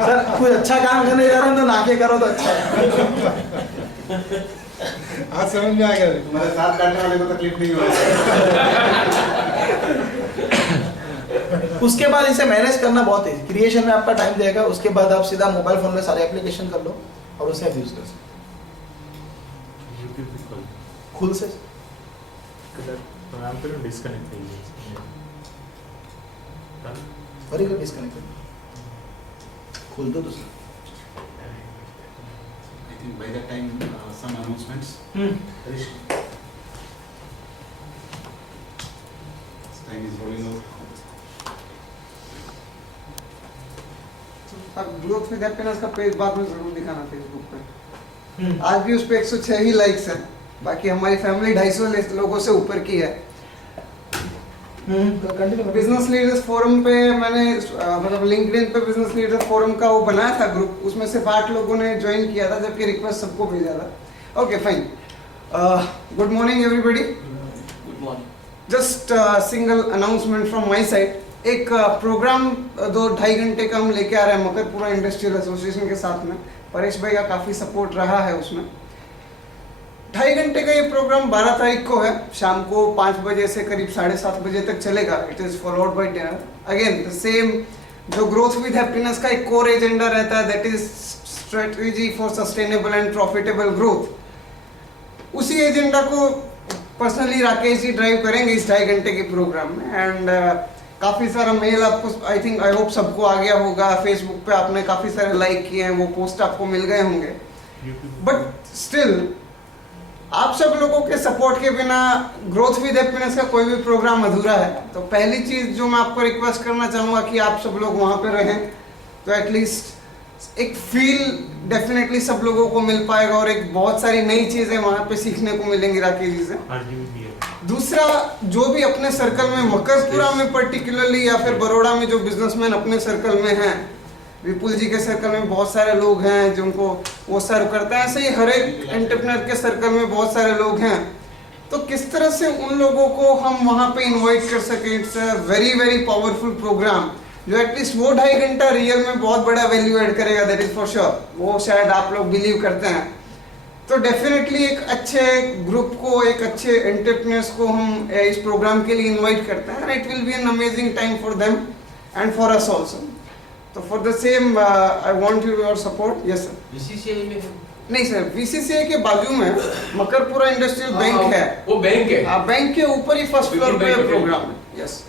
सर कुछ अच्छा काम करने जा रहे हैं तो नहा के करो तो अच्छा है। आज समझ में आ गया, तुम्हारे साथ काटने वाले को तकलीफ नहीं होगी। उसके बाद इसे मैनेज करना बहुत है, क्रिएशन में आपका टाइम देगा, उसके बाद आप सीधा मोबाइल फोन में सारे एप्लीकेशन कर लो और उसे आप यूज कर सकते खुद से। डिस्कनेक्ट डिस्कनेक्ट खोल दो दूसरा। I think by that time some announcements. Time is rolling out. अब ग्रोथ विद हैप्पीनेस का पेज बाद में जरूर दिखाना फेसबुक पे। आज भी उस पे 106 ही लाइक्स हैं, बाकी हमारी फैमिली 250 लोगों से ऊपर की है। बिजनेस लीडर्स फोरम पे मैंने मतलब लिंक्डइन पे बिजनेस लीडर्स फोरम का वो बनाया था ग्रुप, उसमें सिर्फ 8 लोगों ने ज्वाइन किया था, जबकि रिक्वेस्ट सबको भेजा था। Okay fine, good morning everybody. Good morning. Just single announcement from my side. एक प्रोग्राम 2-2.5 घंटे का हम लेके आ रहे हैं मकरपुरा इंडस्ट्रियल एसोसिएशन के साथ में। परेश भाई का काफ़ी सपोर्ट रहा है उसमें। 2.5 घंटे का ये प्रोग्राम 12 तारीख को है, शाम को 5 बजे से करीब 7:30 बजे तक चलेगा। It is followed by dinner. Again the same जो ग्रोथ विद हैप्पीनेस का एक कोर एजेंडा रहता है, that is strategy for sustainable and profitable growth. उसी एजेंडा को पर्सनली राकेश जी ड्राइव करेंगे इस 2.5 घंटे के प्रोग्राम में। एंड काफ़ी सारा मेल आपको आई होप सबको आ गया होगा, फेसबुक पे आपने काफ़ी सारे लाइक किए हैं, वो पोस्ट आपको मिल गए होंगे। बट स्टिल आप सब लोगों के सपोर्ट के बिना ग्रोथ विद हैप्पीनेस का कोई भी प्रोग्राम अधूरा है। तो पहली चीज़ जो मैं आपको रिक्वेस्ट करना चाहूँगा कि आप सब लोग वहाँ पे रहें, तो एटलीस्ट एक फील डेफिनेटली सब लोगों को मिल पाएगा और एक बहुत सारी नई चीज़ें वहाँ पे सीखने को मिलेंगी राकेश जी से। दूसरा, जो भी अपने सर्कल में मकरपुरा में पर्टिकुलरली या फिर बड़ौदा में जो बिजनेसमैन अपने सर्कल में हैं, विपुल जी के सर्कल में बहुत सारे लोग हैं जिनको वो सर्व करता है, ऐसे ही हर एक एंटरप्रेन्योर के सर्कल में बहुत सारे लोग हैं। तो किस तरह से उन लोगों को हम वहाँ पे इनवाइट कर सकें, it's a very very powerful programme जो एटलीस्ट वो 2.5 घंटा रियल में बहुत बड़ा वैल्यू ऐड करेगा, दैट इज फॉर श्योर। वो शायद आप लोग बिलीव करते हैं। तो डेफिनेटली एक अच्छे ग्रुप को, एक अच्छे एंटरप्रेन्योर्स को हम इस प्रोग्राम के लिए इनवाइट करते हैं, and it will be an amazing time for them and for us also. तो for the same I want your support. Yes sir. BCCI में नहीं सर, बीसीसीआई के बाजू में मकरपुरा इंडस्ट्रियल बैंक है. वो बैंक है. हाँ, बैंक के ऊपर ही फर्स्ट फ्लोर पे प्रोग्राम है. यस.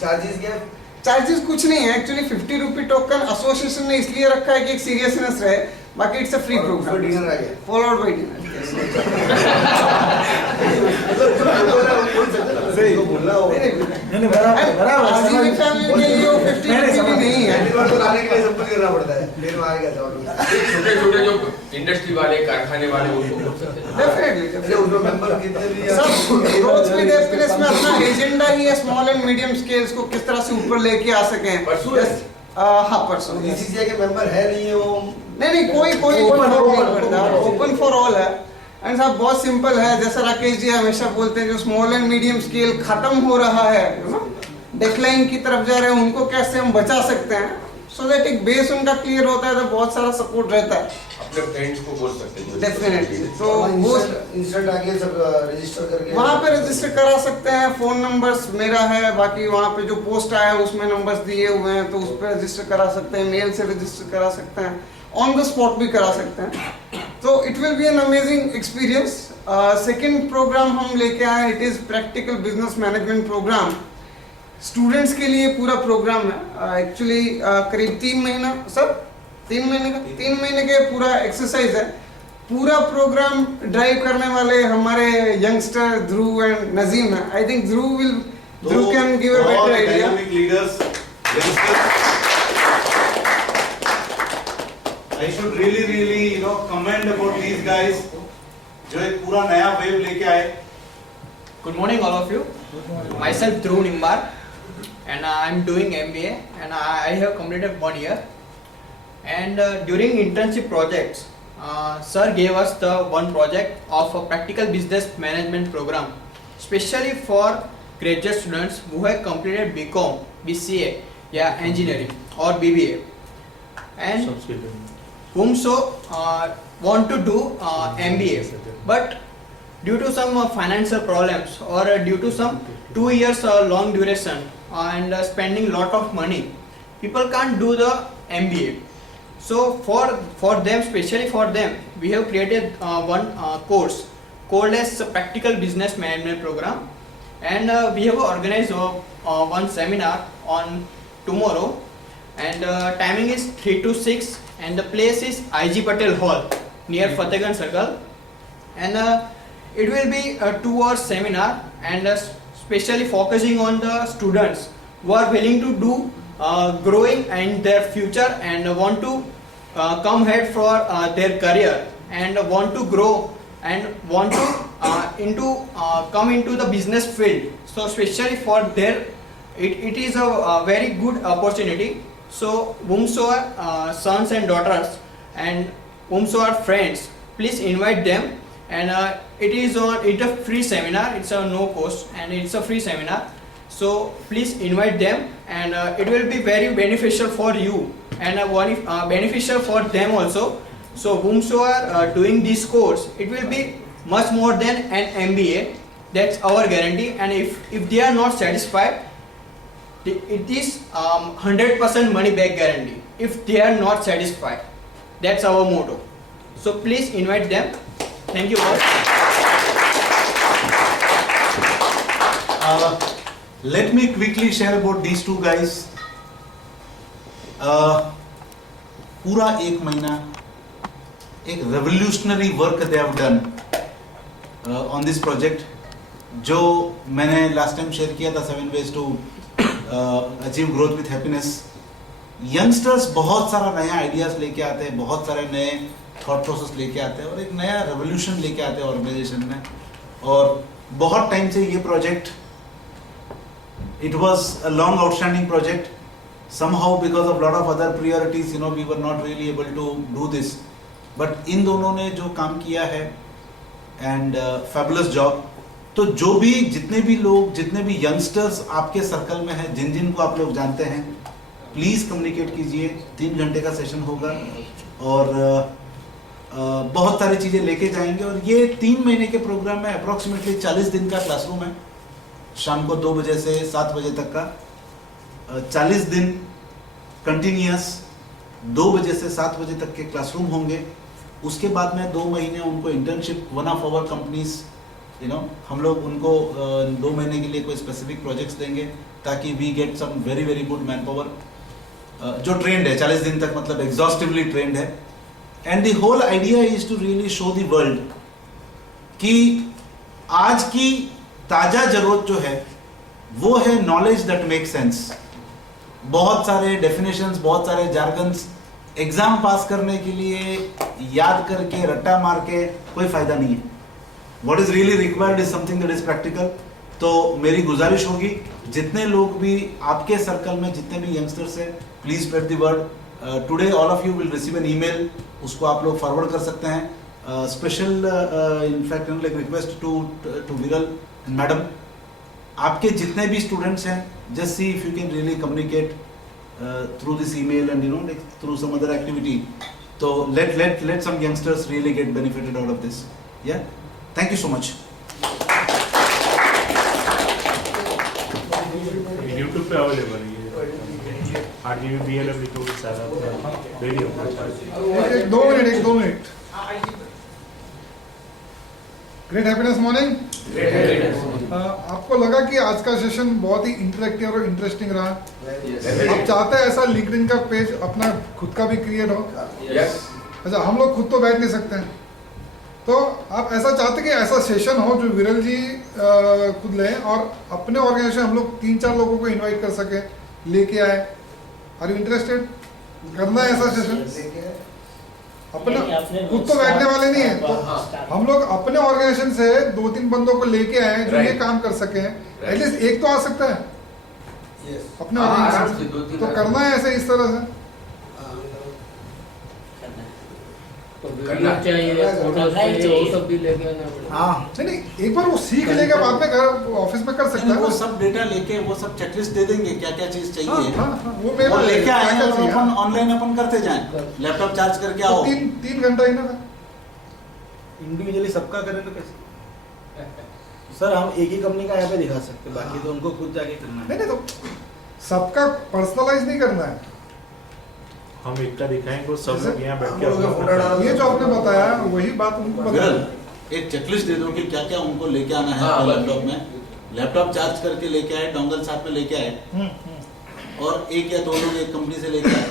चार्जेस क्या है? चार्जेस कुछ नहीं है एक्चुअली. 50 रुपी टोकन एसोसिएशन ने इसलिए रखा है कि एक सीरियसनेस रहे, बाकी it's a free program. Dinner आ गया, फॉलोड बाय डिनर. सही बोलना हो. नहीं बराबर आजीवी फैमिली के लिए वो 50 रुपी भी नहीं है. पहली बार तो लाने के लिए सब कुछ करना पड़ता है. फिर आ गया था. छोटे छोटे जो इंडस्ट्री वाले, कारखाने वाले, उनको बोल सकते हैं. डेफिनेटली उसमें मेंबर कितने भी सब ग्रोथ विद हैप्पीनेस में अपना एजेंडा ही है स्मॉल एंड मीडियम स्केल्स को किस तरह से ऊपर लेके आ सकें. परसों हाँ परसों. बीसीसीआई के मेंबर है नहीं है वो. नहीं कोई ओपन फॉर ऑल है. एंड साहब बहुत सिंपल है, जैसा राकेश जी हमेशा बोलते हैं, जो स्मॉल एंड मीडियम स्केल खत्म हो रहा है, डिक्लाइन की तरफ जा रहे हैं, उनको कैसे हम बचा सकते हैं, सो दैट एक बेस उनका क्लियर होता है, तो बहुत सारा सपोर्ट रहता है. अपने फ्रेंड्स को बोल सकते हैं डेफिनेटली. तो वो इंस्टेंट आके सब रजिस्टर करके वहाँ पे रजिस्टर करा सकते हैं. फोन नंबर्स मेरा है, बाकी वहाँ पे जो पोस्ट आया है उसमें नंबर्स दिए हुए हैं, तो उस पर रजिस्टर करा सकते हैं. मेल से रजिस्टर करा सकते हैं, ऑन द स्पॉट भी करा सकते हैं. तो it will be an amazing experience. Second programme हम लेके आए, it is practical business management programme. Students के लिए पूरा प्रोग्राम है. एक्चुअली करीब 3 महीना सर 3 महीने के पूरा एक्सरसाइज है. पूरा प्रोग्राम ड्राइव करने वाले हमारे यंगस्टर ध्रुव एंड नजीम है. I think Dhruv can give a better idea. Leaders, youngsters, I should really commend about these guys जो एक पूरा नया वेव लेके आए. Good morning all of you. Myself Dhruv Nimbar and I am doing MBA and I have completed 1 year. And during internship projects, sir gave us the one project of a practical business management program, especially for graduate students who have completed BCom, BCA, yeah, engineering or BBA, and whom so want to do MBA, but due to some financial problems or due to some 2 years long duration and spending lot of money, people can't do the MBA. So for them, especially for them, we have created one course called as Practical Business Management Program, and we have organized one seminar on tomorrow, and timing is 3 to 6 and the place is IG Patel Hall near Fatehganj Circle, and it will be a 2-hour seminar and specially focusing on the students who are willing to do growing in their future and want to come ahead for their career and want to grow and want to come into the business field. So especially for their it is a very good opportunity. So whomsoever sons and daughters and whomsoever friends, please invite them, and it's a free seminar. It's a no cost and it's a free seminar. So please invite them, and it will be very beneficial for you and beneficial for them also. So whomsoever doing this course, it will be much more than an MBA. That's our guarantee. And if they are not satisfied, it is 100% money back guarantee if they are not satisfied. That's our motto. So please invite them. Thank you all. Let me quickly share about these two guys. पूरा 1 महीना एक revolutionary work they have done on this project, जो मैंने last time share किया था 7 ways to achieve growth with happiness. Youngsters बहुत सारा नया आइडियाज लेके आते हैं, बहुत सारे नए थॉट प्रोसेस लेके आते हैं और एक नया रेवोल्यूशन लेके आते हैं ऑर्गेनाइजेशन में. और बहुत टाइम से ये project, it was a long outstanding project. somehow because of lot of other priorities, we were not really able to do this. But इन दोनों ने जो काम किया है and fabulous job. तो जो भी जितने भी यंगस्टर्स आपके सर्कल में हैं, जिन को आप लोग जानते हैं, प्लीज़ कम्युनिकेट कीजिए. 3 घंटे का सेशन होगा और बहुत सारी चीज़ें लेके जाएंगे। और ये 3 महीने के प्रोग्राम में अप्रॉक्सीमेटली 40 दिन का क्लासरूम है, शाम को 2 बजे से 7 बजे तक का, 40 दिन कंटिन्यूस 2 बजे से 7 बजे तक के क्लासरूम होंगे। उसके बाद में 2 महीने उनको internship, one of our companies हम लोग उनको 2 महीने के लिए कोई स्पेसिफिक प्रोजेक्ट्स देंगे ताकि we get some very very good man power जो ट्रेंड है 40 दिन तक, मतलब एग्जॉस्टिवली ट्रेंड है। And the whole idea is to really show the world कि आज की ताजा जरूरत जो है वो है नॉलेज दैट मेक सेंस। बहुत सारे डेफिनेशंस, बहुत सारे जार्गन्स एग्जाम पास करने के लिए याद करके रट्टा मार के कोई फायदा नहीं है। What is really required is something that is practical. तो मेरी गुजारिश होगी जितने लोग भी आपके सर्कल में, जितने भी यंगस्टर्स हैं, please spread the word. Today all of you will receive an email, उसको आप लोग फॉरवर्ड कर सकते हैं। Special in fact like request to Viral and madam, आपके जितने भी स्टूडेंट्स हैं, just see if you can really communicate through this email and like through some other activity. So let some youngsters really get benefited out of this. Yeah, thank you so much. YouTube पे अवेलेबल है, 8 GB BLF लिखो सारा रेडी होगा। एक दो मिनट। Great happiness morning. आपको लगा कि आज का सेशन बहुत ही इंटरेक्टिव और इंटरेस्टिंग रहा? आप चाहते हैं ऐसा लिंक्डइन का पेज अपना खुद का भी क्रिएट हो? अच्छा, हम लोग खुद तो बैठ नहीं सकते हैं, तो आप ऐसा चाहते कि ऐसा सेशन हो जो विरल जी खुद लें और अपने ऑर्गेनाइजेशन हम लोग 3-4 लोगों को इनवाइट कर सके, लेके आए? Are you interested? करना है ऐसा सेशन? अपने खुद तो बैठने वाले नहीं है, तो हम लोग अपने ऑर्गेनाइजेशन से 2-3 बंदों को लेके आए जो ये काम कर सके। एटलीस्ट एक तो आ सकता है अपने ऑर्गेनाइजेशन से, तो करना है ऐसे इस तरह से। नहीं, एक बार वो सीख लेगा, बाद में घर ऑफिस में कर सकता है। वो सब डेटा लेके वो सब चेकलिस्ट दे देंगे क्या क्या चीज चाहिए। वो लेके आए हैं, अपन ऑनलाइन अपन करते जाएं, लैपटॉप चार्ज करके आओ। 3 घंटा ही ना इंडिविजुअली सबका करें तो कैसे? सर हम एक ही कंपनी का यहाँ पे दिखा सकते, बाकी तो उनको खुद जाके करना है। नहीं तो सबका पर्सनलाइज नहीं करना है, हम एक का दिखाएंगे, सब लोग यहाँ बैठ के ये जो आपने बताया वही बात उनको बताया। एक चेकलिस्ट दे दो कि क्या क्या उनको लेके आना है लैपटॉप में। लैपटॉप चार्ज करके लेके आए, डोंगल साथ में लेके आए, और 1 या 2 लोग एक कंपनी से लेके आए,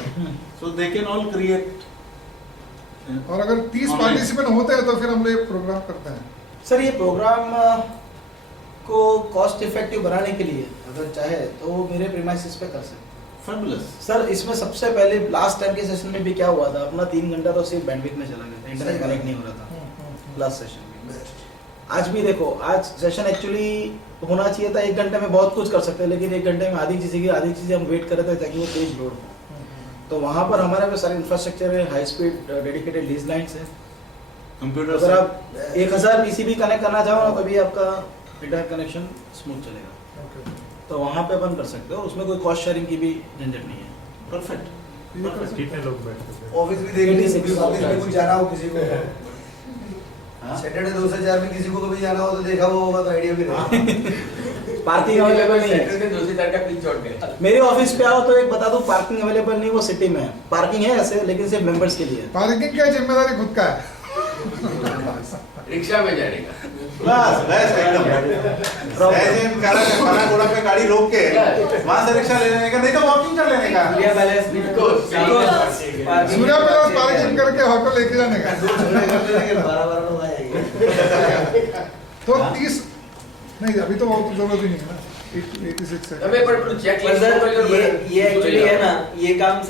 सो दे कैन ऑल क्रिएट। और अगर 30 पार्टिसिपेंट होते हैं तो फिर हम लोग प्रोग्राम करते हैं। सर ये प्रोग्राम को कॉस्ट इफेक्टिव बनाने के लिए अगर चाहे तो मेरे प्रीमाइसेस पे कर सकते हैं। फैबुलस। सर इसमें सबसे पहले लास्ट टाइम के सेशन में भी क्या हुआ था, अपना 3 घंटा तो सिर्फ बैंडविड्थ में चला गया था, इंटरनेट कनेक्ट नहीं हो रहा था लास्ट सेशन में। आज भी देखो, आज सेशन एक्चुअली होना चाहिए था 1 घंटे में बहुत कुछ कर सकते हैं, लेकिन 1 घंटे में आधी चीज़ें हम वेट कर रहे थे ताकि वो पेज लोड हो। तो वहाँ पर हमारे पे सारे इंफ्रास्ट्रक्चर है, high speed dedicated lease lines है, कंप्यूटर। अगर आप 1000 पीसीबी कनेक्ट करना चाहो ना, तभी आपका इंटरनेट कनेक्शन स्मूथ चलेगा। तो वहाँ पे अपन कर सकते हो, उसमें कोई कॉस्ट शेयरिंग की भी झंझट नहीं है। परफेक्ट। कितने लोग बैठते हैं? ऑफिस भी देख लीजिए, ऑफिस में कुछ जाना हो किसी को, सैटरडे 2 से 4 में किसी को कभी जाना हो तो देखा वो होगा, तो आइडिया भी रहेगा। पार्किंग अवेलेबल नहीं है। सैटरडे 2 से 4 का पिन छोड़ के मेरे ऑफिस पे आओ तो एक बता दूं, पार्किंग अवेलेबल नहीं, वो सिटी में है। पार्किंग है ऐसे, लेकिन सिर्फ मेंबर्स के लिए। पार्किंग की जिम्मेदारी खुद का है, रिक्शा में जाने का। बस एकदम ऐसे खाना घोड़ा पे गाड़ी रोक के वहां से रिक्शा ले लेने का, नहीं तो वॉकिंग कर लेने का। सूर्या पैलेस पार्किंग करके होटल लेके जाने का। तो 30 नहीं, अभी तो बहुत जरूरत ही नहीं है ना, 86 है। ये एक्चुअली है ना, ये काम